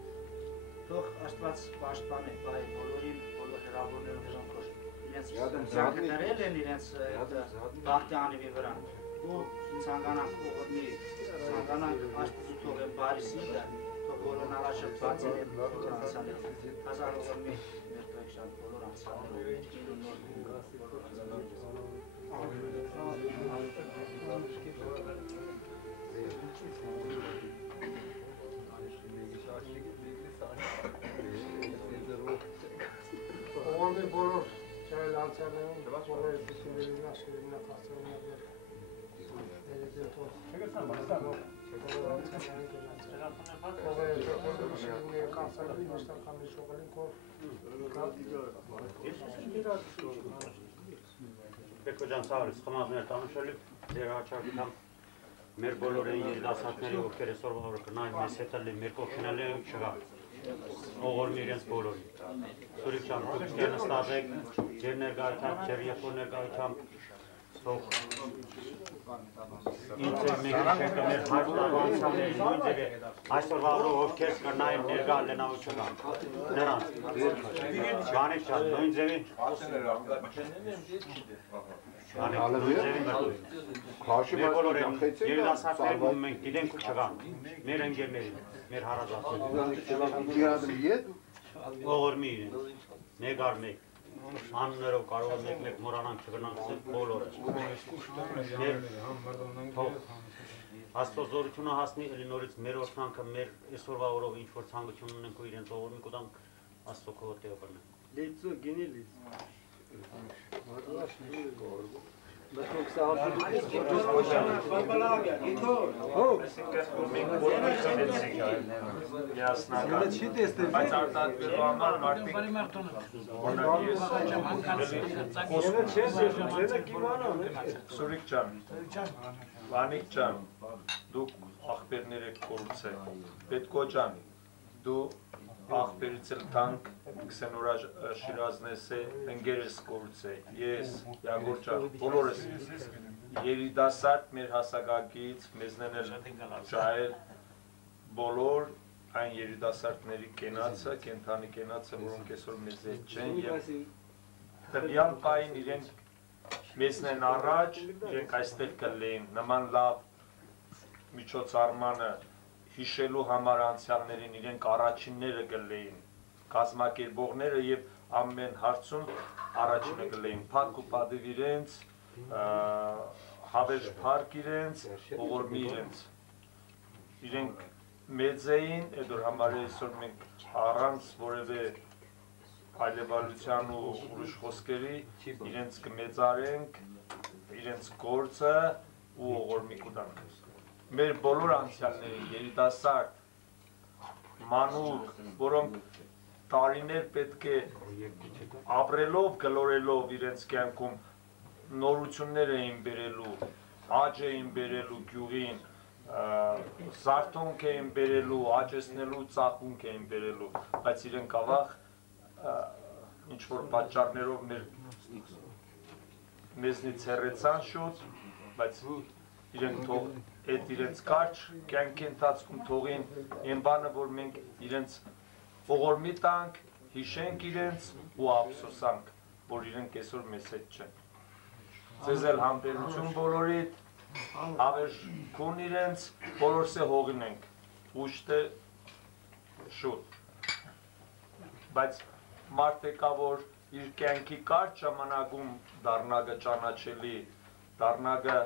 Թող աստված պաշտպան է բայ բոլորին, բոլոր հրավորներում հրանքոր իրենց զանգներել են իրենց բաղթի անիվի վրան։ ու ցանկանանք ողորմի ցանկանանք աստծու թող են բարի սիրտը թող բոլորն առաջացած են անցանել հազար ողորմի մեր տեքստան բոլոր անցանել մեր գիրը նոր ողորմի բոլոր ջայլ անցաներում բոլոր դիսիպլինի աշխարհի նախարարները Պեկոջան սավարից խմազներ տանուշալի ձեր հաչակիթամ մեր բոլորեն երիտասարդների ովքեր այսօրվա օրը կնային մեզ հետալի մեր կողքենալի չգա ողորմի իրենց բոլորին Սուրիկ ջան դուք նստած եք ձեր ներկայությամբ ձեր եղբոր ներկայությամբ թող ինձ մենք շենքը մեր հայր տարվանցանների նույն ձև է այսօրվա օրը ովքեր կնային ներկա լենավ չգա նրանց Գանիկ ջան նույն ձևի Մեր բոլորին երիտասարդներն ու մենք գիտենք ու չգան մեր ընկերներին, մեր հարազատներին ողորմի իրենց, մեկ առ մեկ անուններով կարող են մեկ մորանանք չգնանք բոլորը Աստծո զորությունը հասնի նորից մեր օրհանքը մեր այսօրվա օրով ինչ որ ցանկություն ունենք ու իրենց ողորմի կտանք Աստծո քո օտեը բռնենք Լիցու գինի լից Բայց արտադրելու համար մարդիկ Սուրիկ ջան, Վանիկ ջան, դուք աղբերներ եք կորուցել, Պետկո ջան, դու աղբերից էլ տանք Քսենորա Շիրազնես է, ընկերս կորուցել, ես, Յագոր ջան, բոլորս երիտասարդ մեր հասակակից մեզնեն էլ ժայել բոլոր այն երիտասարդների կենացը, կենթանի կենացը, որոնք այսօր մեզ հետ չեն և տվյալ պային իրենք մեզնեն առաջ, իրենք այստեղ կլեին, նման լավ միջոցառմանը հիշելու համար անցյալներին իրենք առաջինները կլեին, կազմակերպողները և ամեն հարցում առաջինը կլեին, փառք ու պատիվ իրենց, հավերժ փառք իրենց, ողորմի իրենց, իրենք մեծ էին, այդ որ համար այսօր մենք առանց որևէ այլևալության ու ուրիշ խոսքերի իրենց կմեծարենք, իրենց գործը ու ողորմի կուտանք։ Մեր բոլոր անցյալներին, երիտասարդ, մանուկ, որոնք տարիներ պետք է ապրելով, գլորելով իրենց կյանքում նորություններ էին բերելու, աճ էին բերելու գյուղին, զարթոնք էին բերելու, աճեցնելու, ծաղկունք էին բերելու, բայց իրենք ավաղ ինչ-որ պատճառներով մեզնից հեռացան շուտ, բայց իրենք թող այդ իրենց կարճ կյանքի ընթացքում թողին այն բանը, որ մենք իրենց ողորմի տանք, հիշենք իրենց ու ափսոսանք, որ իրենք այսօր մեզ հետ չեն։ Ձեզ էլ համբերություն բոլորիդ, հավերժություն իրենց, բոլորս է հողինենք, ուշտ է շուտ։ Բայց մարդ եկա, որ իր կյանքի կարճ ժամանակում դառնագը ճանաչելի, դառնագը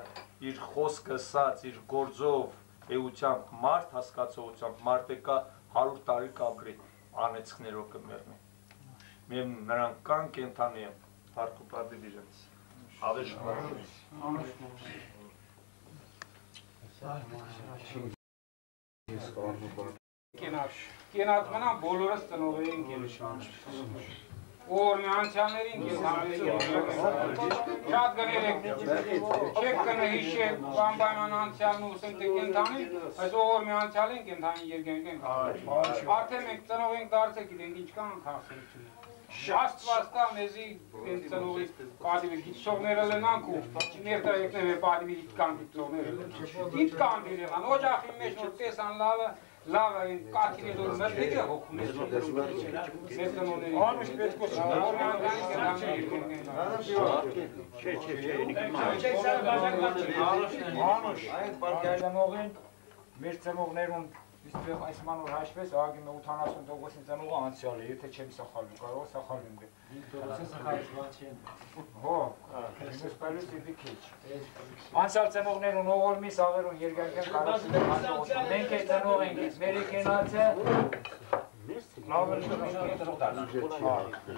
իր խոսքը ասած, իր գործով, էությամբ, մարդ հասկացողությամբ, մարդ եկա 100 տարի կապրի, անեցքներով կմեռնի։ Միև նրանք կան կենթանի են, հարկ ու պատիվ իրենց, Կենաց մնան բոլորս ծնող էին կենշան։ Որ միանցյաններին շատ գներ եք, չեք կնը հիշեք բանբայման անցյալն ու սենք թե կենթանի, այս որ միանցյալին կենթանի երգենք ենք։ Արդեն մենք ծնող ենք դարձեք իրենք ինչ կան քաղաքացիություն։ Աստված տա մեզի ծնողի պատիվի գիտողները լենանք ու ներկա եկնեմ է պատիվի կան գիտողները։ Ինչ կան դիրան, օջախի մեջ նոր տեսան լավը Լավ այն կաթիրի դուր մրդիկը հոգում է Անուշ պետք է Անուշ մեր ծնողներուն Իսկ այս մանոր հաշվես ագիմը 80% ծնողը անցյալ է, եթե չեմ սխալվում, կարող սխալվում է։ Հո, ես պարուս իդի քիչ։ Անցյալ ծնողներուն ողորմի սաղերուն երգանքեն կարողություն են հանդողություն։ Մենք է ծնող ենք, մեր եկենացը լավը մենք ծնող դարնան։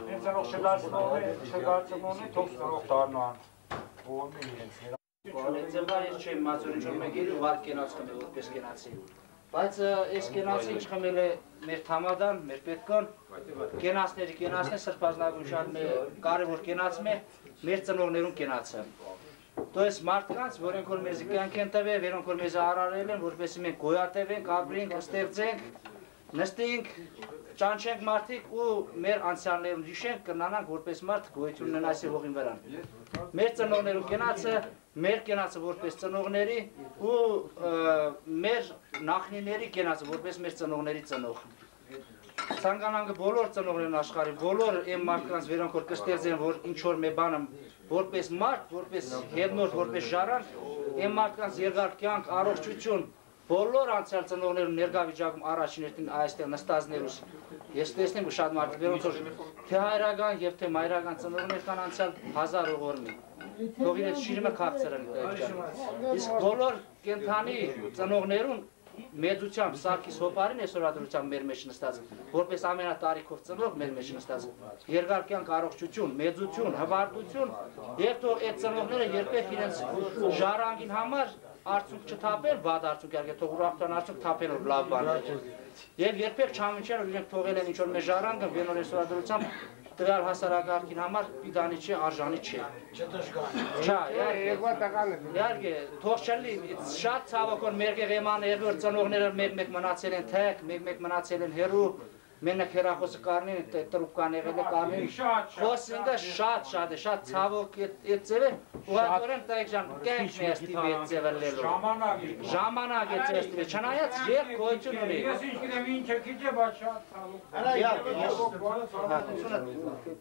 Մեր ծնող չդարձնողն է, թող ծնող դարնան։ Ողորմի իրենց։ Ձևա ես չեմ մածուրին չոր մեկ էր ու վարկ կենաց խմել, որպես կենացի։ Բայց այս կենացի չխմել է մեր թամադան, մեր պետքան, կենացները սրբազնագուն շատ կարևոր կենացմ է, մեր ծնողներուն կենացը։ Դոյս մարդկանց, որոնք որ մեզ կյանք են տվել, որոնք որ մեզ արարել են, որպեսզի մենք գոյատևենք, ապրենք, ստեղծենք, նստենք, ճանչենք մարդիկ ու մեր անցյալներուն հիշենք, կնանանք, որպես մարդ գոյություն ունեն այս հողին վրան։ Մեր ծնողներուն կենացը մեր կենացը որպես ծնողների ու մեր նախնիների կենացը որպես մեր ծնողների ծնող։ Ցանկանանք բոլոր ծնողներն աշխարհի, բոլոր այն մարդկանց, որոնք որ կստեղծեն, որ ինչ որ մի բանը որպես մարդ, որպես հետնորդ, որպես ժառանգ, այն մարդկանց երկար կյանք, առողջություն, բոլոր անցյալ ծնողներուն ներկա վիճակում առաջիներին այստեղ նստածներուս ես տեսնեմ ու շատ մարդիկ, որոնց որ թե հայրական եւ թե մայրական ծնողներ կան անցյալ 1000 ողորմի։ Թող իրենց շիրիմը քաղցրեն իսկ բոլոր կենթանի ծնողներուն մեծությամբ Սարգիս Հոպարին այսօր ադրությամբ մեր մեջ նստած որպես ամենատարիքով ծնող մեր մեջ նստած երկար կյանք առողջություն, մեծություն, հվարտություն եւ թող այդ ծնողները երբեք իրենց ժառանգին համար արդյունք չթափեն, վատ արդյունք արգել թող ուրախտան արդյունք թափեն որ լավ բան եւ երբեք չամիջան որ իրենք թողել են ինչ որ մեր ժառանգը վենոր այսօր ադրությամբ տվյալ հասարակարգին համար պիտանի չի, արժանի չի։ Չա, իարգե, թող չլի, շատ ցավոք որ մեր գեղեման էր որ ծնողները մեկ-մեկ մնացել են թեք, մեկ-մեկ մնացել են հերու, մենակ հերախոսը կարնին, տրուպկան եղել է կարնին, խոսինգը շատ է, շատ ցավոք այդ ձևը, ուղղակորեն տայք ժան, կյանքն է աստիվ այդ ձևը լելով։ Ժամանակ է ձեստիվ է, չնայած երբ գոյություն ունի։ Ես ինչ գիտեմ ինչ է քիչ է, բայց շատ ցավոք։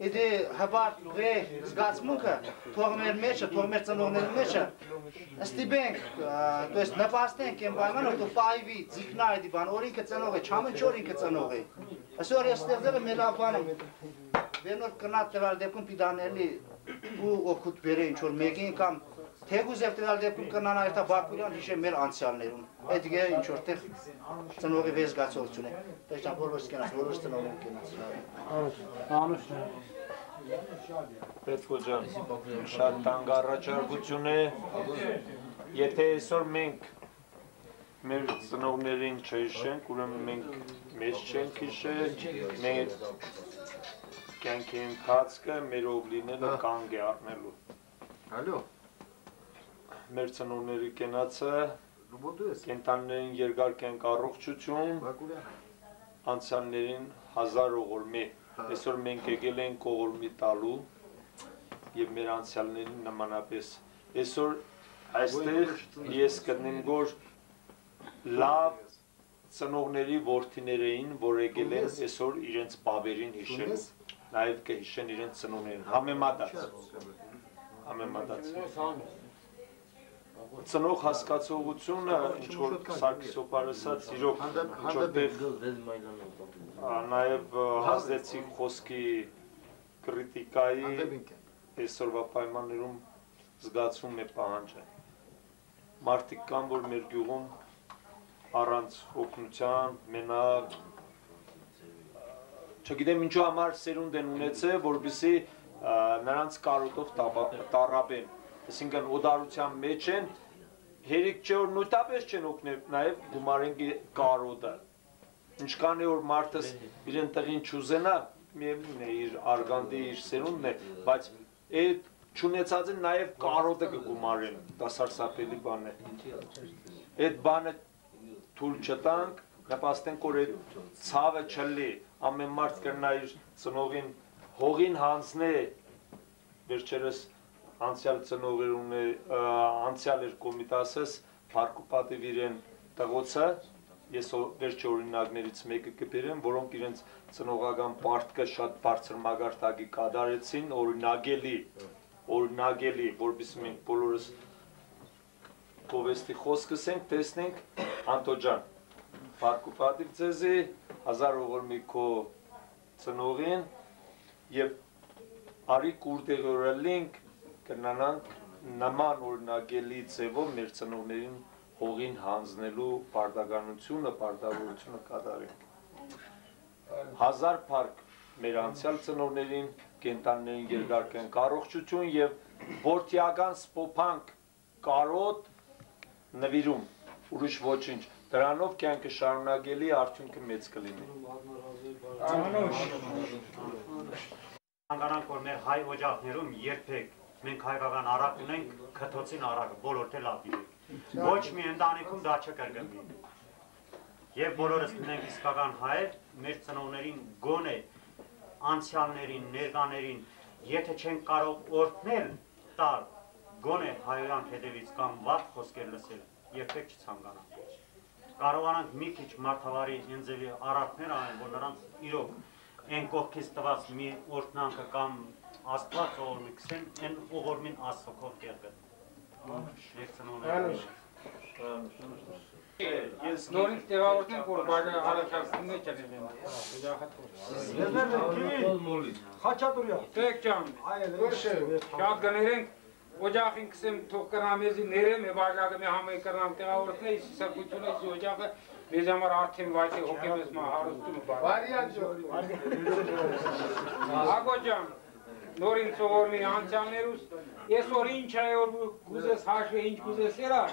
Իդի հբարտ վե զգացմունքը, թող մեր մեջը, թող մեր ծնողների մեջը, ստիբենք, то есть նպաստենք են պայման, որ պայվի, ձիքնա էդի բան, օրինքը ծնող է, չամնչ օրինքը ծնող է։ Այսօր ես ստեղծել եմ մեր ապանը, վերնոր կնատ տվյալ դեպքում պիտաների ու օգուտ բերը ինչ-որ մեկին կամ թեգուզ և տվյալ դեպքում կնան այրտա Բաքուրյան հիշե մեր անցյալներուն, այդ գերը ինչ-որ տեղ ծնողի վեզ գացողություն է, տեշտան բոլորս կենաց, բոլորս ծնողին կենաց։ Պետքո ջան, շատ տանգ առաջարկություն է, Եթե այսօր մենք մեր ծնողներին չհիշենք, ուրեմն մենք մեզ չենք հիշել, մեր կյանքի ընթացքը մեր ով լինելը կանգ է առնելու։ Ալո։ Մեր ծնողների կենացը կենտանիներին երկար կյանք առողջություն, անցյալներին 1000 ողորմի։ Այսօր մենք եկել ենք ողորմի տալու եւ մեր անցյալներին նմանապես։ Այսօր այստեղ ես կտնեմ, որ լավ ծնողների որդիներ էին, որ եկել են այսօր իրենց բաբերին հիշելու, նաև կհիշեն իրենց ծնողներին, համեմատած։ Ծնող հասկացողությունը, ինչ որ Սարգսոպար ասաց, իրոք նաև ազդեցիկ խոսքի կրիտիկայի այսօրվա պայմաններում զգացում է պահանջը։ Մարդիկ կան, որ մեր գյուղում առանց օգնության, մենակ, չգիտեմ ինչու համար սերունդ են ունեցել, որպեսզի նրանց կարոտով տառապեն, այսինքն օդարության մեջ են, հերիք չէ որ նույնտապես չեն օգնել, նաև գումարեն կարոտը։ Ինչքան է որ մարդս իրեն տղին չուզենա, միևնույն է իր արգանդի, իր սերունդն է, բայց այդ չունեցած են նաև կարոտը կգումարեն, դա սարսափելի բան է։ Այդ բանը թույլ չտանք, նպաստենք, որ այդ ցավը չլի, ամեն մարդ կրնա իր ծնողին հողին հանձնե, վերջերս անցյալ ծնողերուն է, անցյալ էր կոմիտասս, փառք ու պատիվ իրեն տղոցը, ես վերջի օրինակներից մեկը կբերեմ, որոնք իրենց ծնողական պարտքը շատ բարձր մագարտակի կատարեցին, օրինակելի, որպեսզի մենք բոլորս գովեստի խոսքս ենք, տեսնենք, Անտո ջան, փառք ու պատիվ ձեզի, 1000 ողորմի քո ծնողին եւ արի կուրտեղորելինք կնանանք նման օրինակելի ձևով մեր ծնողներին հողին հանձնելու պարտականությունը, պարտավորությունը կատարենք։ 1000 փառք մեր անցյալ ծնողներին, կենտանիներին երկար կյանք, առողջություն եւ որդիական սփոփանք, կարոտ, նվիրում, ուրիշ ոչինչ։ Դրանով կյանքը շարունակելի, արդյունքը մեծ կլինի։ Անգանանք, որ մեր հայ օջախներում երբեք մենք հայկական առակ ունենք, քթոցին առակը, բոլոր թե լավ գիտենք։ Ոչ մի ընտանիքում դա չկրկնվի։ Եվ բոլորս ունենք իսկական հայեր, մեր ծնողներին գոնե անցյալներին, ներկաներին, եթե չեն կարող օրհնել տալ, գոնե հայոյան հետևից կամ վատ խոսքեր լսել, երբեք չցանկանանք։ Կարողանանք մի քիչ մարդավարի ինձևի առարկներ անել, որ նրանց իրոք այն կողքից տված մի օրհնանքը կամ Աստված ողորմի կսեն, այն ողորմին Աստծով կերկն։ Ես նորից տեղավորենք, որ բաժը առաջացնում է ճանեվեն։ Խաչատուրյա։ Տեք ջան, շատ գներենք, օջախին կսեմ թող կրամեզի ներեմ է բաժակը մի համը կրամ տեղավորքն է, սրկությունը իսի օջախը մեզ համար արդեն վայթ է հոգեմ ես մա հարուստում բար։ Ագո ջան, նորին ծողորմի անցյալներուս, ես որ ինչ է որ գուզես հաշվե, ինչ գուզես երա,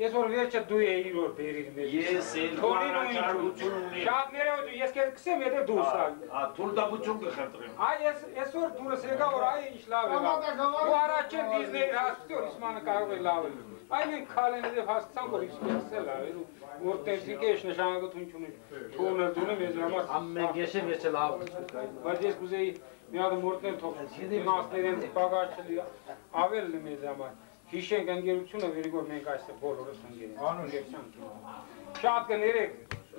ես որ վերջը դու էի որ բերիր մեզ։ Ես էլ առաջարկություն ունի։ Շատ ներողություն, ես կեզ կսեմ եթե դու ստալ։ Թույլտվություն կխնդրեմ։ Այ ես որ դուրս եկա որ այ ինչ լավ է։ Ու առաջ են դիզների հասցի որ իսմանը կարող է լավ է։ Այ մենք քալենեզև հասցան որ իսկերսել լավ է։ Որ տեխնիկեշ նշանակություն չունի։ Թողնը դուրը մեզ համար ամեն գեշը վերջը լավ է։ Բայց ես կուզեի մի հատ մորտներ թողնել։ Գնացներեն պագած չլի ավելն է մեզ համար։ Հիշենք ընկերությունը վերիգոր մենք այստեղ բոլորս ընկերության։ Շատ կներեք,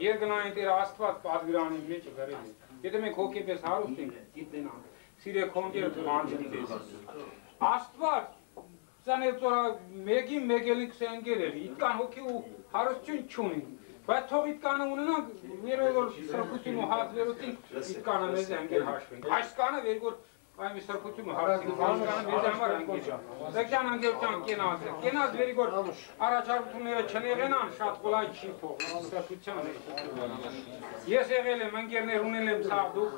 երկնային Տեր Աստված պատվիրանի մեջ գրել է։ Եթե մենք հոգեպես հարուստ ենք, գիտնանք, սիրեք հոնջերը բանջի դես։ Աստված ցանել ծորա մեկին մեկելի կսե ընկերել, իտկան հոգի ու հարստություն չունի։ Բայց թող իտկանը ունենանք, երբ սրբություն ու հազվերոտին իտկանը մեզ ընկեր հաշվենք։ Այս կանը վերիգոր Այ մի սրբությունը հարցին, բանջանը մեզ համար ընկեր։ Դեկյան ընկերության կենաց է։ Կենաց վերիգոր առաջարկությունները չնեղենան, շատ խոլայ չի փոխ, սրբության է։ Ես եղել եմ, ընկերներ ունել եմ սաղ դուք,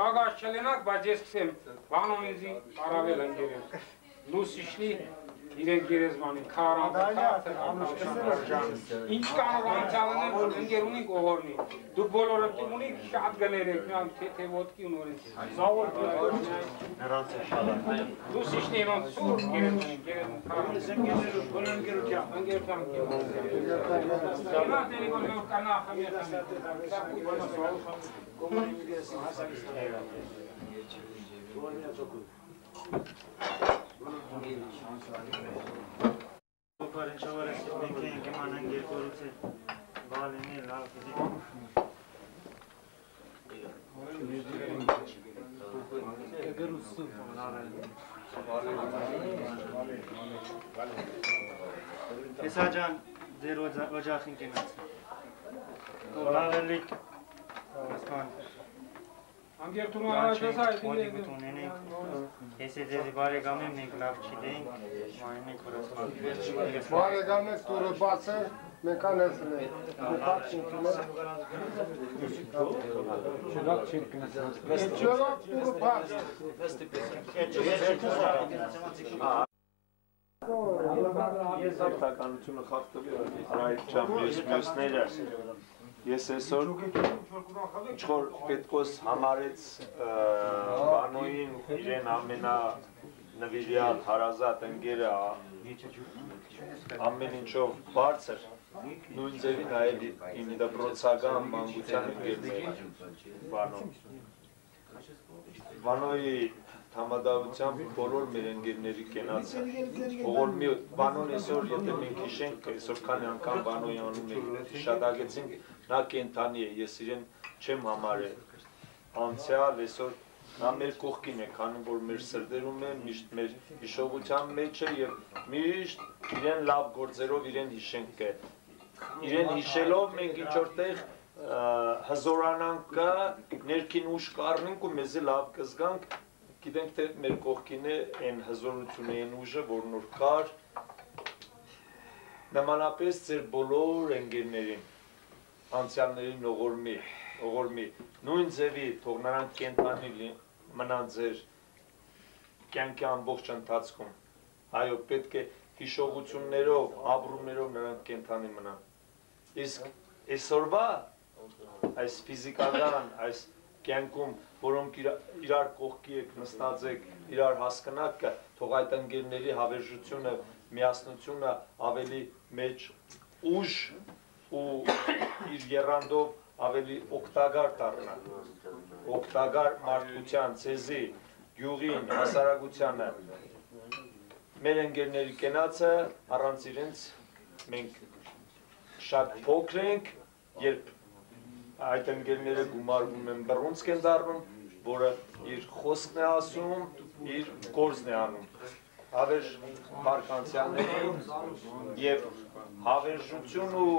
պագած չլենակ, բայց ես կսեմ, բանոնիզի առավել ընկեր եմ։ Լուսիշլի իրենք գերեզմանին քարանքը ինչ կանոր անցյալներ որ ընկեր ունենք օղորնի դուք բոլորը ունիք շատ գներ եք միան թե ոտքի ու նորից զավոր նրանց է շատ դու սիշնի իման սուր գերեզմանին Բարին շավարես մենք ենք իմանանք երկորուցը բալինի լավ Հեսա ջան ձեր օջախին կենաց լավ էլիք ասման Անգերտում առաջացա այդ Ես ձեզի բարեկամեմ մենք լավ չգիտենք մայնենք որասման Բարեկամեք տուրը բաց է մենք անեսն ենք Չորակ տուրը բաց Ես արտականությունը խախտվի Արայք ջան մյուսները Ես այսօր ինչ-որ պետքոս համարեց բանոյին իրեն ամենանվիրյալ հարազատ ընկերը ամեն ինչով բարձր նույն ձևին այլ իմ դպրոցական մանկության ընկերներ Բանոյի համադավությամբ բոլոր մեր ընկերների կենաց ողորմի բանոն այսօր եթե մենք հիշենք այսօր քանի անգամ բանոյի անունը հիշատակեցինք նա կենթանի է, ես իրեն չեմ համարել անցյալ այսօր նա մեր կողքին է, քանի որ մեր սրտերում է, միշտ մեր հիշողության մեջ է և միշտ իրեն լավ գործերով իրեն հիշենք է իրեն հիշելով մենք ինչ-որտեղ հզորանանք կա, ներքին ուժ կառնենք ու մեզի լավ կզգանք գիտենք թե մեր կողքին է այն հզորությունը, այն ուժը, որ նոր կար նմանապես ձեր բոլոր ընկերներին անցյալներին ողորմի նույն ձևի թող նրանք կենթանի մնան ձեր կյանքի ամբողջ ընթացքում այո պետք է հիշողություններով ապրումներով նրանք կենթանի մնան իսկ այսօրվա այս ֆիզիկական այս կյանքում որոնք իրար կողքի եք նստած եք իրար հասկնակ թող այդ ընկերների հավերժությունը միասնությունը ավելի մեջ ուժ ու իր եռանդով ավելի օգտակար դառնա օգտակար մարդկության ցեզի յուղին հասարակությանը մեր ընկերների կենացը առանց իրենց մենք շատ փոքր ենք երբ այդ ընկերները գումարվում են բռունցք են դառնում որը իր խոսքն է ասում իր գործն է անում հավերժ մարկանցյաններին եւ հավերժություն ու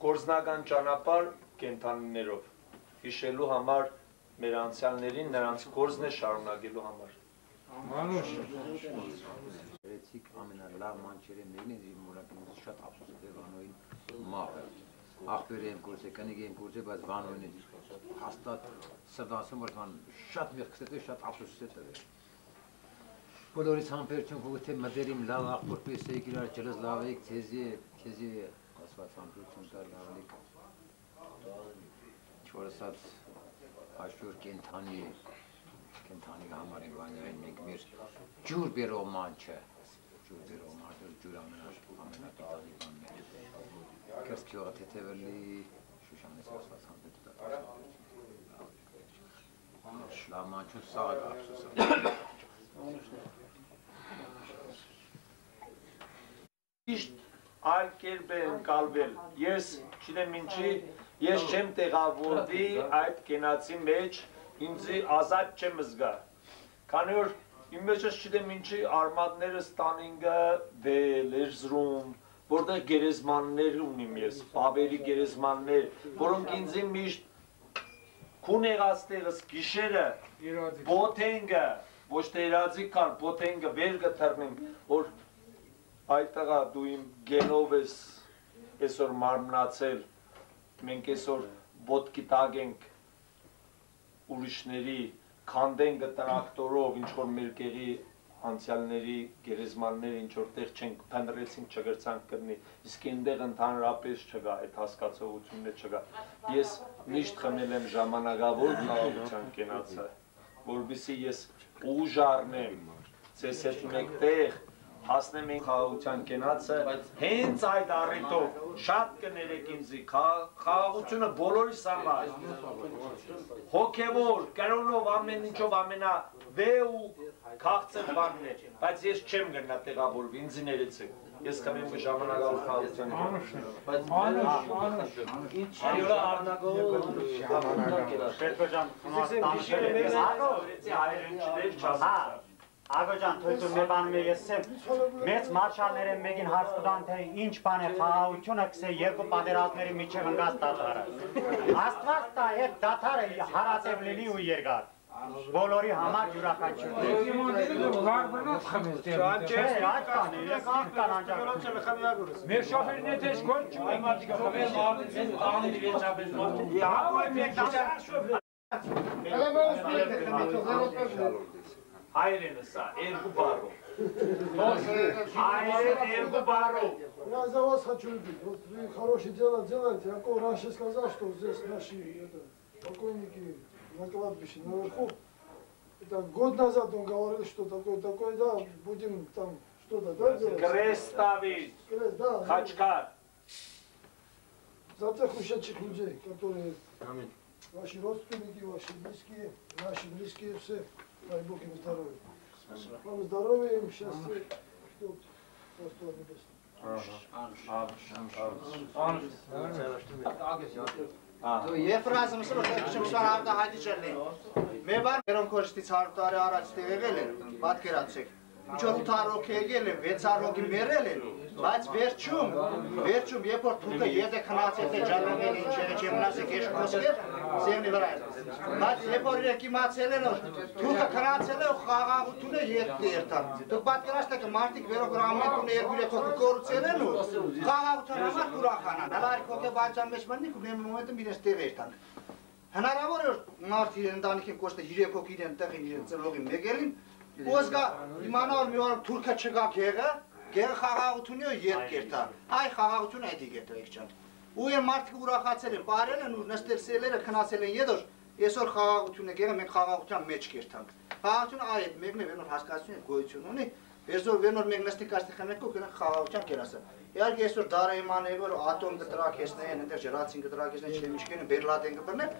գործնական ճանապարհ կենթանիներով հիշելու համար մեր անցյալներին նրանց գործն է շարունակելու համար Երեցիկ ամենալավ մանչերը մեկն է մուրակին շատ ափսոս է Վանոյին մահը ախպեր եմ գործել, կնիկ եմ գործել, բայց Վանոյին հաստատ սրտանցում որ շատ մեղքս է շատ ափսոս է տվել բոլորից համբերություն որ թե մտերիմ լավ ախպոր պես եք իրար ջրս լավ եք քեզի ասված համբերություն տալ լավ եք չորսած աշխուր կենթանի համար են Վանյային մենք մեր ջուր բերող մանչը ջուր ամենապիտանի բանն է կրսկյողը թեթևելի շուշանես ասված համբերություն լավ մանչու սաղ ափսոս Ճիշտ այլ կերպ է ընկալվել, ես չիտեմ ինչի, ես չեմ տեղավորվի այդ կենացի մեջ, ինձի ազատ չեմ զգա, քանի որ իմ մեջս չիտեմ ինչի արմատները ստանինգը վել, էրզրում, որտեղ գերեզմաններ ունիմ ես, պավերի գերեզմաններ, որոնք ինձի միշտ քուն եղած տեղս գիշերը, բոթենգը, ոչ թե երազի կար, բոթենգը վեր գթրնիմ, որ այդտեղա դու իմ գենով ես այսօր մարմնացել, մենք այսօր ոտքի տակ ենք ուրիշների, քանդենք տրակտորով, ինչ որ մեր կեղի անցյալների գերեզմանները ինչ որտեղ չենք փնտրեցինք չգրցանք կրնի, իսկ այնտեղ ընդհանրապես չկա, այդ հասկացողությունը չկա։ Ես միշտ խմել եմ ժամանակավոր խաղաղության կենացը, որովհետեւ ես ուժ առնեմ, ցես հետ մեկտեղ հասնեմ այն խաղաղության կենացը, հենց այդ առիթով շատ կներեք ինձի, խաղաղությունը բոլորիս համար, հոգևոր, կրոնով, ամեն ինչով ամենավեհ ու քաղցր բանն է, բայց ես չեմ գնա տեղավորվի, ինձ ներեցեք, ես խմեմ ժամանակավոր խաղաղության կենացը։ Ագո ջան, թույլ մի բան ես մեծ մարշալները մեկին հարց տան թե ինչ բան է խաղաղությունը քսե երկու պատերազմների միջև ընկած դաթարը։ Աստված տա այդ դաթարը հարատև լինի ու երկար։ Բոլորի համար յուրաքանչյուր։ Մեր շոֆերն է թե շքոլ չունի մարդիկ խմել աղների վերջապես Հայրենը սա, երկու բարով։ Հայրեն երկու баров. Я за вас хочу любить. Вот вы хорошее дело делаете. Я раньше сказал, что здесь наши покойники на кладбище наверху. Это год назад он говорил, что такое, да, будем там что-то, да, делать. Крест ставить. Крест, да. Хачкар. За тех ушедших людей, которые ваши родственники, ваши близкие, наши близкие все. Дай Бог им здоровья. Вам здоровья, им счастья, чтоб Царство Նебесное. Եվ ֆրազը մսրո քշմշան արդա հայդի ջերնի։ Մեբար երոն քոշտի 100 տարի առաջ տեղել են, պատկերացրեք։ Միջով 8 հոգի եկել են, 6 հոգի մեռել են, բայց վերջում, երբ որ թուքը յետը քնացել է ջալովել ինչ եղել է մնաց եկեշ խոսքեր, սեղնի վրա է։ Բայց երբ որ իրենք իմացել են, թուքը քնացել է ու խաղաղությունը յետը երթան։ Դուք պատկերացրեք մարդիկ վերոգրամետունը 2-3 հոգի կորուցել են ու խաղաղության համար ուրախանան։ Հալարիկ հոգի բաժան մեջ մտնիկ ու մի մոմենտում իրենց տեղ երթան։ Հնարավոր է մարդ իր ընտանիքին կոստը 3 հոգի իրեն տեղին իրեն ծնողին մեկելին Ոզգա իմանալ մի օր թուրքը չգա գեղը խաղաղությունը երբ կերտա, այ խաղաղությունը այդ եկետրեք չան։ Ու են մարդիկ ուրախացել են, պարել են ու նստել սելերը քնացել են եդոր, այսօր խաղաղությունը գեղը մենք խաղաղության մեջ կերտանք։ Խաղաղությունը այդ մեկն է վերնոր հասկացություն գոյություն ունի, այսօր վերնոր մեկ նստիկ աստի խմենք ու գնանք խաղաղության կերասը։ Իհարկե այսօր դարայման է որ ատոմ կտրակեսնեն, այնտեղ ջրացին կտրակեսնեն, չեմիշկեն, բերլատեն կբռնեն։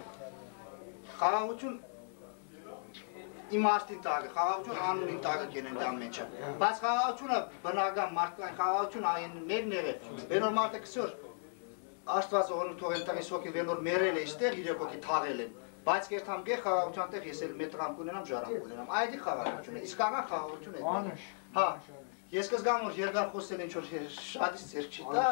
Խաղաղություն իմաստին տագը, խաղաղություն անունին տագը կենեն դա մեջը։ Բայց խաղաղությունը բնական մարդկային խաղաղությունը այն մեկն է, վերնոր մարդը կսոր Աստված օրն թող ընտանիք սոկի վերնոր մերել է այստեղ 3 հոգի թաղել են։ Բայց կերտամ գե խաղաղության տեղ ես էլ մետրամ կունենամ, ժառանգ կունենամ։ Այդ է խաղաղությունը, իսկական խաղաղությունը է։ Հա, ես կզգամ որ երկար խոսել ինչ որ շատից ձեր չի տա։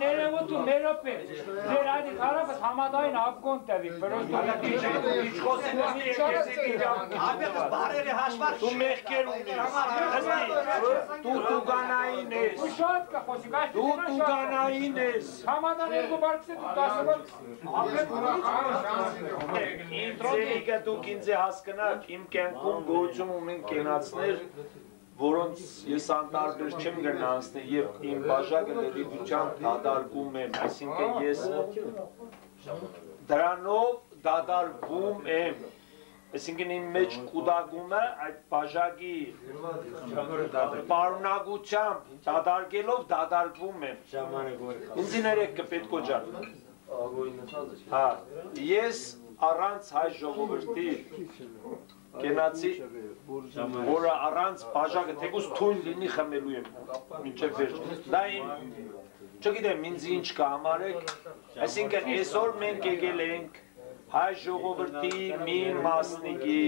Ներևուտու ներոպե, ձեր այդի կարապը համադային ակոն տևի, Աբետս բարերը հաշվար Դու մեղքեր ունես, դու տուգանային ես, ու շատ կա խոսիկ, այս դու տուգանային ես, համադան երկու բարկսի դու կասում Ինձերիկը դուք ինձ է հասկնակ, իմ կյանքում գոյություն ունեն կենացներ, որոնց ես անտարբեր չեմ գնանցնի և իմ բաժակը լրիվությամբ դադարգում եմ, այսինքն ես դրանով դադարգում եմ, այսինքն իմ մեջ կուտակումը այդ բաժակի պարունակությամբ դադարգելով դադարգվում եմ, ինձի ներեք կպետք օջան, ես առանց հայ ժողովրդի կենացի, որը առանց բաժակը թեկուզ թույն լինի խմելու եմ, մինչև վերջ, դա իմ, չգիտեմ ինձ ինչ կհամարեք, այսինքն այսօր մենք եկել ենք հայ ժողովրդի մի մասնիկի,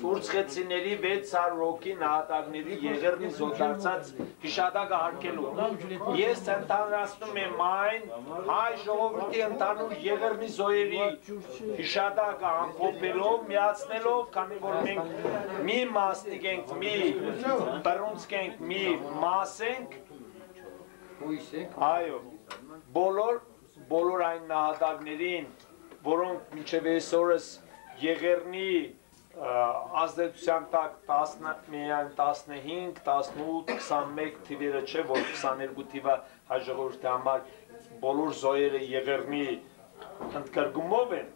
Սուրցխեցիների 600 հոգի նահատակների եղերնի զոդարձած հիշադակը հարկելու, ես ընդհանրացնում եմ այն հայ ժողովրդի ընդհանուր եղերնի զոյերի հիշադակը ամփոփելով, միացնելով, քանի որ մենք մի մասնիկ ենք, մի բռունցք ենք, մի մաս ենք, այո, բոլոր այն նահատակներին, որոնք մինչև այսօրս Եղեռնի ազդեցության տակ միայն 15, 18, 21 թիվերը չէ, որ 22 թիվը հայ ժողովրդի համար բոլոր զոհերը Եղեռնի ընդգրկումով են,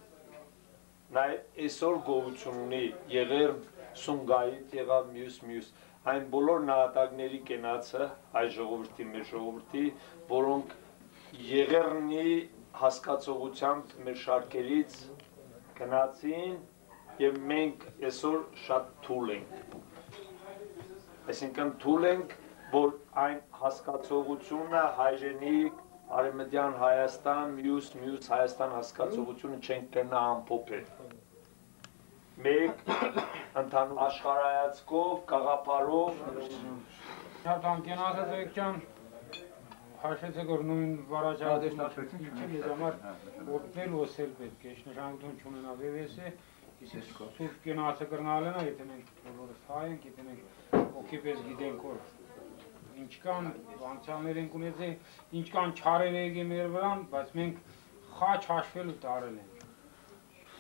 նաև այսօր գոյություն ունի Եղեռն, Սումգայիթ եղավ մյուս, այն բոլոր նահատակների կենացը հայ ժողովրդի, մեր ժողովրդի, որոնք Եղեռնի հասկացողությամբ մեր շարքերից գնացին և մենք այսօր շատ թուլ ենք, այսինքն թուլ ենք, որ այն հասկացողությունը հայրենիք, Արևմտյան Հայաստան, մյուս Հայաստան հասկացողությունը չենք կրնա ամփոփել։ Մեկ ընդհանուր աշխարհայացքով, գաղափարով Շատ անկենացած եք ջան, հաշվեցեք որ նույն վարաճարի ես համար որտել ոսել պետք է, նշանակություն չունենա VVS-ը, իսկ սուրբ կենացը կրնալ են, եթե մենք բոլորս հայ ենք, եթե մենք օքիպես գիտենք որ ինչ կան անցյալներ ենք ունեցել, ինչ կան չարեր եկել մեր վրան, բայց մենք խաչ հաշվելու տարել ենք։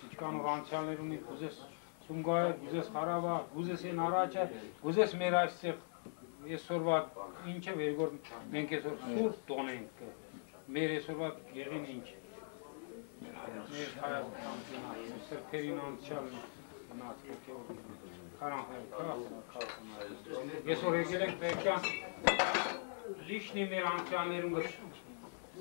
Ինչ կան որ անցյալներ ունի, գուզես Սումգայիթ, գուզես Ղարաբաղ, գուզես այն առաջը, գուզես մեր այստեղ այսօրվա ինչը վեր որ մենք այսօր սուրբ տոնենք, մեր այսօրվա եղին ինչ։ Մեր Հայաստան, սրբերին անցյալ մնաց ոգևոր Այսօր եկել ենք պետքան լիշնի մեր անցյալներում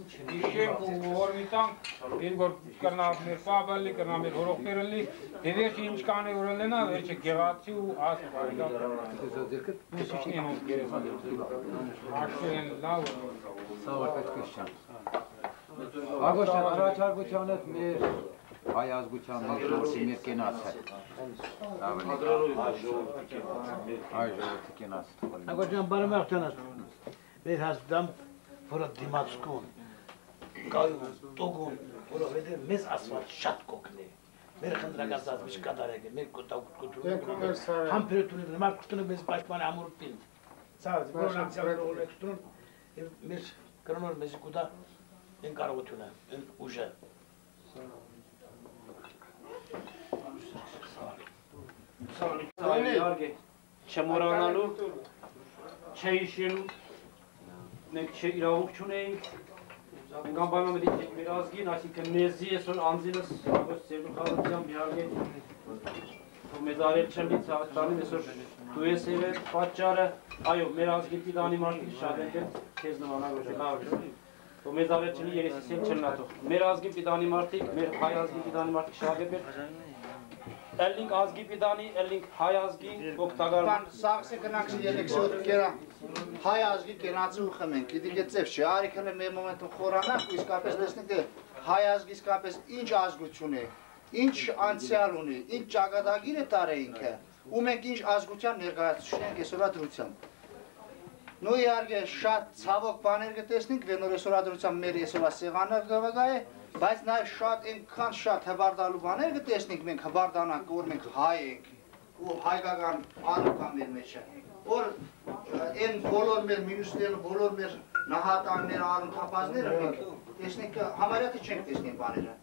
լիշենք ու որ մի տանք, են որ կրնավ մեր պաբալի, կրնավ մեր հորողբերլի, դե վերջը ինչ կանի որ լենա, վերջը գեղացի ու աստ բարիկա մուսիշնի են ոնց գերեզան աշու են լավ Սաղը պետքիշան Ագոշան առաջարկության հետ մեր հայ ազգության ներշորսի մեր կենացը հայ ժողովրդի կենացը Ագոշան բարեմաղթանաս մեր հասդամ որը դիմացկուն կայուն, տոգուն, որովհետև մեզ ասված շատ կոգն է մեր խնդրակացած միշտ կատարեք է, մեր կոտակուտուրում համպերությունում, նմար կուտունը մեզ պաշտման ամուր պինդ ծավաց, որոն անցյալը ոլեք ստունում և մեր կրոնոր մեզի կուտա են կարողությունը, են ուժը չմորանալու, չհիշելու, մենք իրավունք չունենք, մենք անբանամետ ենք մեր ազգին, այսինքն մեզի այսօր անձինս ագոս ծերնուխալությամբ իհարգե մեզ արել չլից հաղթանին այսօր դու ես էր պատճառը, այո, մեր ազգին պիտանի մարդիկ շատ ենք քեզ նման ագոս լավ ու մեզ արել չլի երեսիս էլ չլնատող մեր ազգին պիտանի մարդիկ, մեր հայ ազգին պիտանի մարդիկ շատ ենք Ելինք ազգի պիտանի, ելինք հայ ազգի օգտագար Սաղսը կնանք ելեքսոտ կերա հայ ազգի կենացը ու խմենք, իդի գեցև չէ, արիքն է մեր մոմենտում խորանանք ու իսկապես լեսնենք է հայ ազգի իսկապես ինչ ազգություն է, ինչ անցյալ ունի, ինչ ճակատագիր է տարե ինքը ու մենք ինչ ազգության ներկայացուցիչ ենք այսօրվա դրությամբ Նու իհարկե շատ ցավոք բաներ կտեսնենք, վերնոր այսօրվա դրությամբ մեր այսօրվա սեղանը գվագա է Բայց նաև շատ այնքան շատ հբարդալու բաներ կտեսնենք մենք հբարդանանք, որ մենք հայ ենք ու հայկական անու կա մեր մեջը որ այն բոլոր մեր մինուսները, բոլոր մեր նահատանները, արունթապազները մենք տեսնենք համարյա թե չենք տեսնենք բաները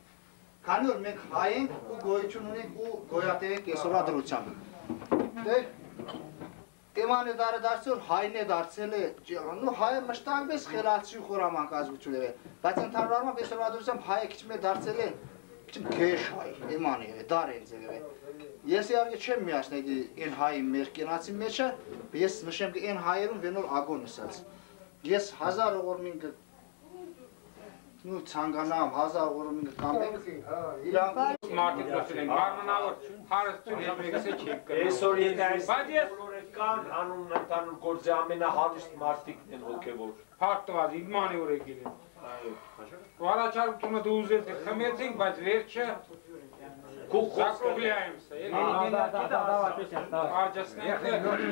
Քանի որ մենք հայ ենք ու գոյություն ունենք ու գոյատև ենք այսօրվա դրությամբ Էմանը դարը դարձել հայն է դարձել է, նու հայը մշտակպես խելացի ու խորամանկ ազգություն է, բայց ընդհանուր առմամբ այսօրվա դրությամբ հայը քիչ մեր դարձել է, քիչ գեշ հայ, էմանի է, դար են ձևը։ Ես իհարկե չեմ միացնել այն հայի մեր կենացի մեջը, ես նշեմ că այն հայերուն վենոր ագոն ասած։ Ես 1000 օրմինգ նու ցանկանամ 1000 օրմինգ կամենք իրանք մարդիկ լսել են, մարմնավոր հարստություն եկեսե չի կրում։ Այսօր եթե այս կան անուն ընդանուր գործի ամենահարուստ մարդիկն են հոգևոր։ Հարտված իդմանի որ եկել են։ Առաջարկությունը դու ուզել թե խմեցինք, բայց վերջը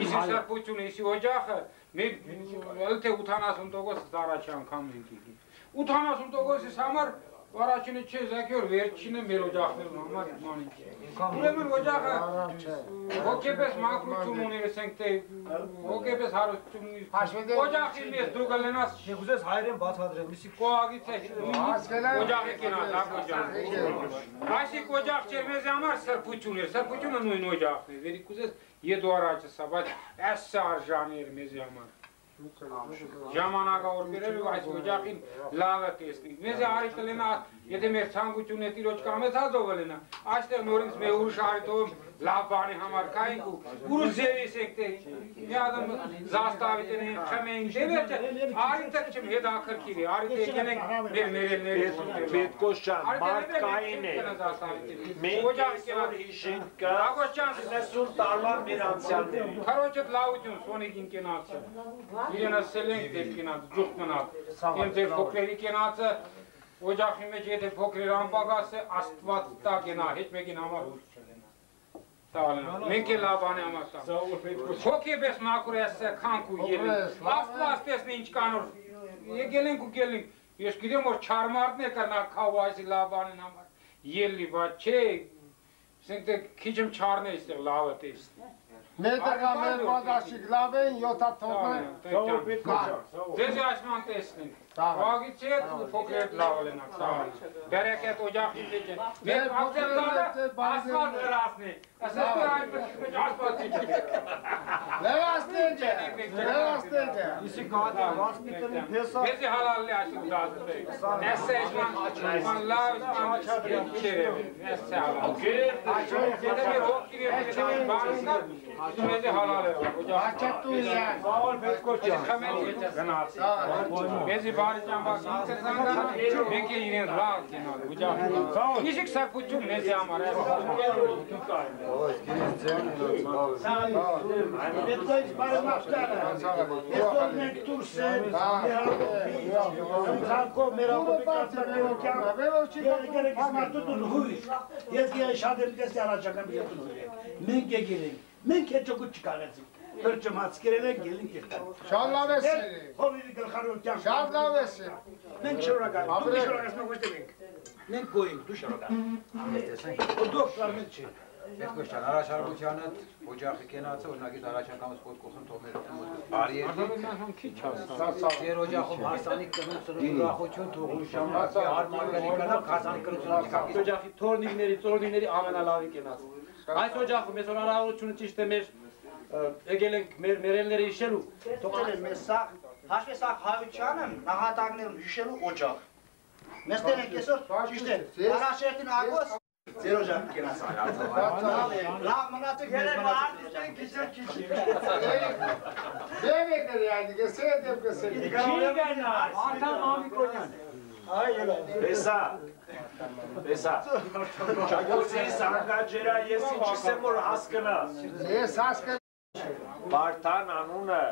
Իսկ սարքությունը, իսկ օջախը, մենք թե 80% առաջ անգամ ենք եկել։ 80%-ից համար Առաջինը չէ, զակյոր վերջինը մեր օջախներում համար մանինք է։ Ուրեմն օջախը հոգեպես մաքրություն ունի, ասենք թե հոգեպես հարստություն ունի։ Օջախի մեջ դու կլենաս ուզես հայերեն բացատրեմ, միսի կողագից է օջախի կենաս, ակոջան։ Այսիկ օջախ չէր մեզ համար սրբություն էր, սրբությունը նույն օջախն է, վերիք ուզես եդու առաջը սա, բայց այս արժանի էր մեզ համար։ Ժամանակավոր բերել ու այս օջախին լավը տեսնենք։ Մեզ արի կլենա, եթե մեր ցանկությունն է տիրոջ կամեցածով կլենա, այստեղ նորից մեր ուրիշ արիտով լավ բանի համար կայինք ու ուրիշ ձևիս ենք թե մի ադամ զաստավի տնենք, խմենք, դե վերջը արիտը չմ հետաքրքիր է, արիտը եկեն ենք մեր ներելների Պետկոշյան, մարդկային է, մենք այսօր հիշենք կա 90 տարվա մեր անցյալների։ Քարոջդ լավություն, սոնիկին կենացը, իրենը սելենք դեպ կենաց, ջուխ մնաց, եմ դեպ փոքրերի կենացը, օջախի մեջ եթե փոքրեր անպագաս է, աստված տա կենա, հետ մեկին համար հուր չլենա։ Մենք է լավ անի համար տա։ Հոգեպես մակուր էսը քանք ու ելենք, աստված տեսնի ինչ կանոր, եկել ենք ու գելենք, ես գիտեմ որ չարմարդն է կրնա քավու այսի լավ անին համար, ելլի, բայց չէ, սենք թե քիչմ չարն է իստեղ լավը տեսնի։ Մետեղա մեր մադաշիկ լավ են, յոթա թողնեն։ Ձեզ այսման տեսնենք, վագից հետ ու փոքրետ լավ լենակ, սաղալ, բերեք հետ օջախի վեջ են, մեր աղձեր լավը ասված լրասնի, ասես տոր այն մեջ ասված չի չեք։ Լրասնենք է, լրասնենք է։ Իսի կատի վասպիտանի փեսա։ Եզի հալալի աշիկ դազդեք, նեսը աշման լավ աշման չեր է, նեսը հալալ։ Եթե մեր հոգիր է բանինգար, Մեզի հալալ է, Աչատու յան, Սաղալ Պետկոչյան, մեզի բարի ճամբակ ինքը զանգանա, մենք է իրեն ռաղ կենալ, Իշիկ սարպություն մեզի համար է, Պետքոյց բարմաղթանը, հետո մենք դուրս են, ծանքով մեր ապոպիկացարներոքյան, գերեգերեքիս մարդու դուն հույր, ես գերը շատ եմ տեսի առաջական բիետուն հույր ենք, մենք եկել ենք, մենք հետ ճոգուտ չկաղեցինք, պրճմաց կերել ենք, գելինք եղտան։ Շատ լավ ես էր։ Հովիրի գլխարոքյան։ Շատ լավ ես էր։ Մենք շորական, դուք շորակաս մենք ոչտել ենք, մենք գոյինք, դու շորական։ Դուք շարմել չի։ Պետկոշյան, առաջարկությանը օջախի կենացը, օրինակից առաջարկամս կողքն թողներ բարի էր։ Ձեր օջախում հարսանիք կրում սրում ուրախություն, թողում ժամանակ հարմար կնիկանա, հարսանիք կրությունը չկակից։ Օջախի թորնիվների, ծորնիվների ամենալավի կենաց։ Այս օջախում ես հնարավորությունը ճիշտ է մեր եկել ենք մեր մերելները հիշելու։ Թողել են մեզ սաղ, հաշվի սաղ հայությանը նահատակներում հիշելու օջախ։ Մեզ տեն ենք այսօր, ճիշտ է, առաջերտին ագոս, ձեր օջախ կենաց։ Լավ մնացեք մեզ Դեմ եկել յայնի, գսե դեմ գսե։ Չի գանա, անդամ Ամիկոնյան։ Պեսա, ճագոցի սանգաջերա ես ինչիս եմ որ հասկնաս։ Ես հասկն։ Բարդան անունը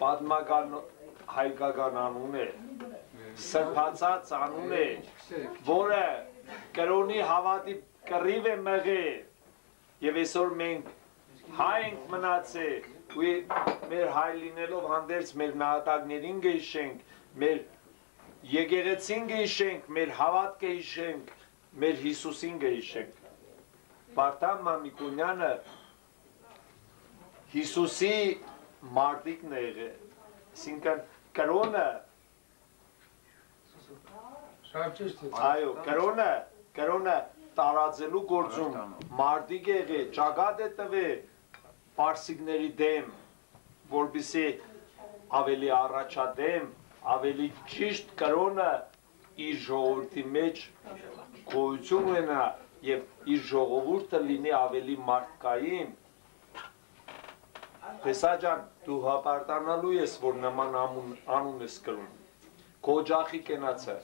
պատմական հայկական անուն է, սրբացած անուն է, որը կրոնի հավատի կռիվ է մղել և այսօր մենք հայ ենք մնացել ու մեր հայ լինելով հանդերձ մեր նահատակներին կհիշենք, մեր եկեղեցին կհիշենք, մեր հավատքը հիշենք, մեր Հիսուսին կհիշենք։ Բարդան Մամիկոնյանը Հիսուսի մարդիկն է եղել, այսինքն կրոնը, այո, կրոնը տարածելու գործում մարդիկ է եղել, ճակատ է տվել պարսիկների դեմ, որպեսզի ավելի առաջադեմ, ավելի ճիշտ կրոնը իր ժողովրդի մեջ գոյություն ունենա և իր ժողովուրդը լինի ավելի մարդկային։ Պեսա ջան, դու հապարտանալու ես, որ նման անուն ես կրում, քո օջախի կենացը,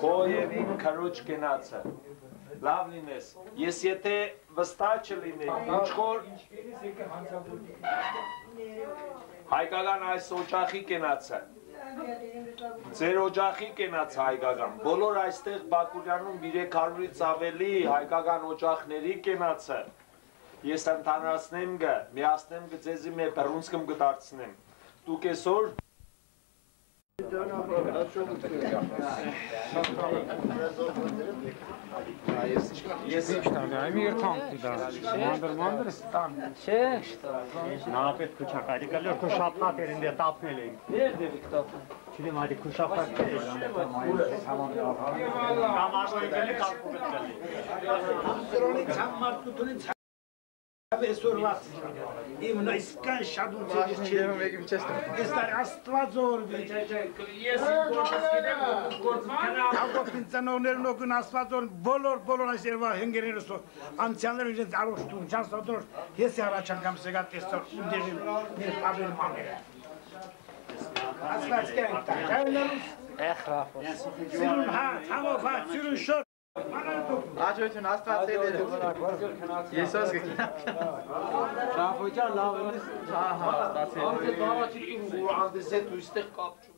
քո և իմ քրոջ կենացը, լավ լինես, ես եթե վստահ չլինեմ, ինչ-որ հայկական այս օջախի կենացը, ձեր օջախի կենացը հայկական, բոլոր այստեղ Բաքուրյանում 300-ից ավելի հայկական օջախների կենացը, ես ընդհանրացնեմ գը, միացնեմ գը ձեզի մեր բռունցքմ գդարցնեմ, դուք այսօր Ես իշխտալի, այմ երթանք դիդա, մանդր ստան։ Չէ, շտա։ Նա պետք քուչակարի գալի, որ քո շապատեր ինձ տապնել էին։ Ներ դեպք տապն։ Չդեմ այդի քո շապատեր էին։ Կամարոյի գալի կալկուլետ գալի։ Ամսրոնի ցամարտությունից Այսօրված իմ նայսկան շադուցից չեմ եկիմ չեստը։ Ես դար աստվածոր ես գործս գիտեմ գործ կանա ագոքին ծնողներն օգն աստվածոր բոլոր այս երվա հնգերներս անցյալները իրենց արոշտուն չաստատոր ես առաջ անգամ սեգա տեսա ունդերին մեր ապեր մաները աստված կային տայլերուս Ախրախոս սիրուն հա համոփա սիրուն շոտ Աջություն աստված ելեր։ Եսոս գնա։ Շաֆոջան լավ է։ Հա, հա, աստված ելեր։ Անձը դարաչի ու անդեսետ ու ստեղ կապ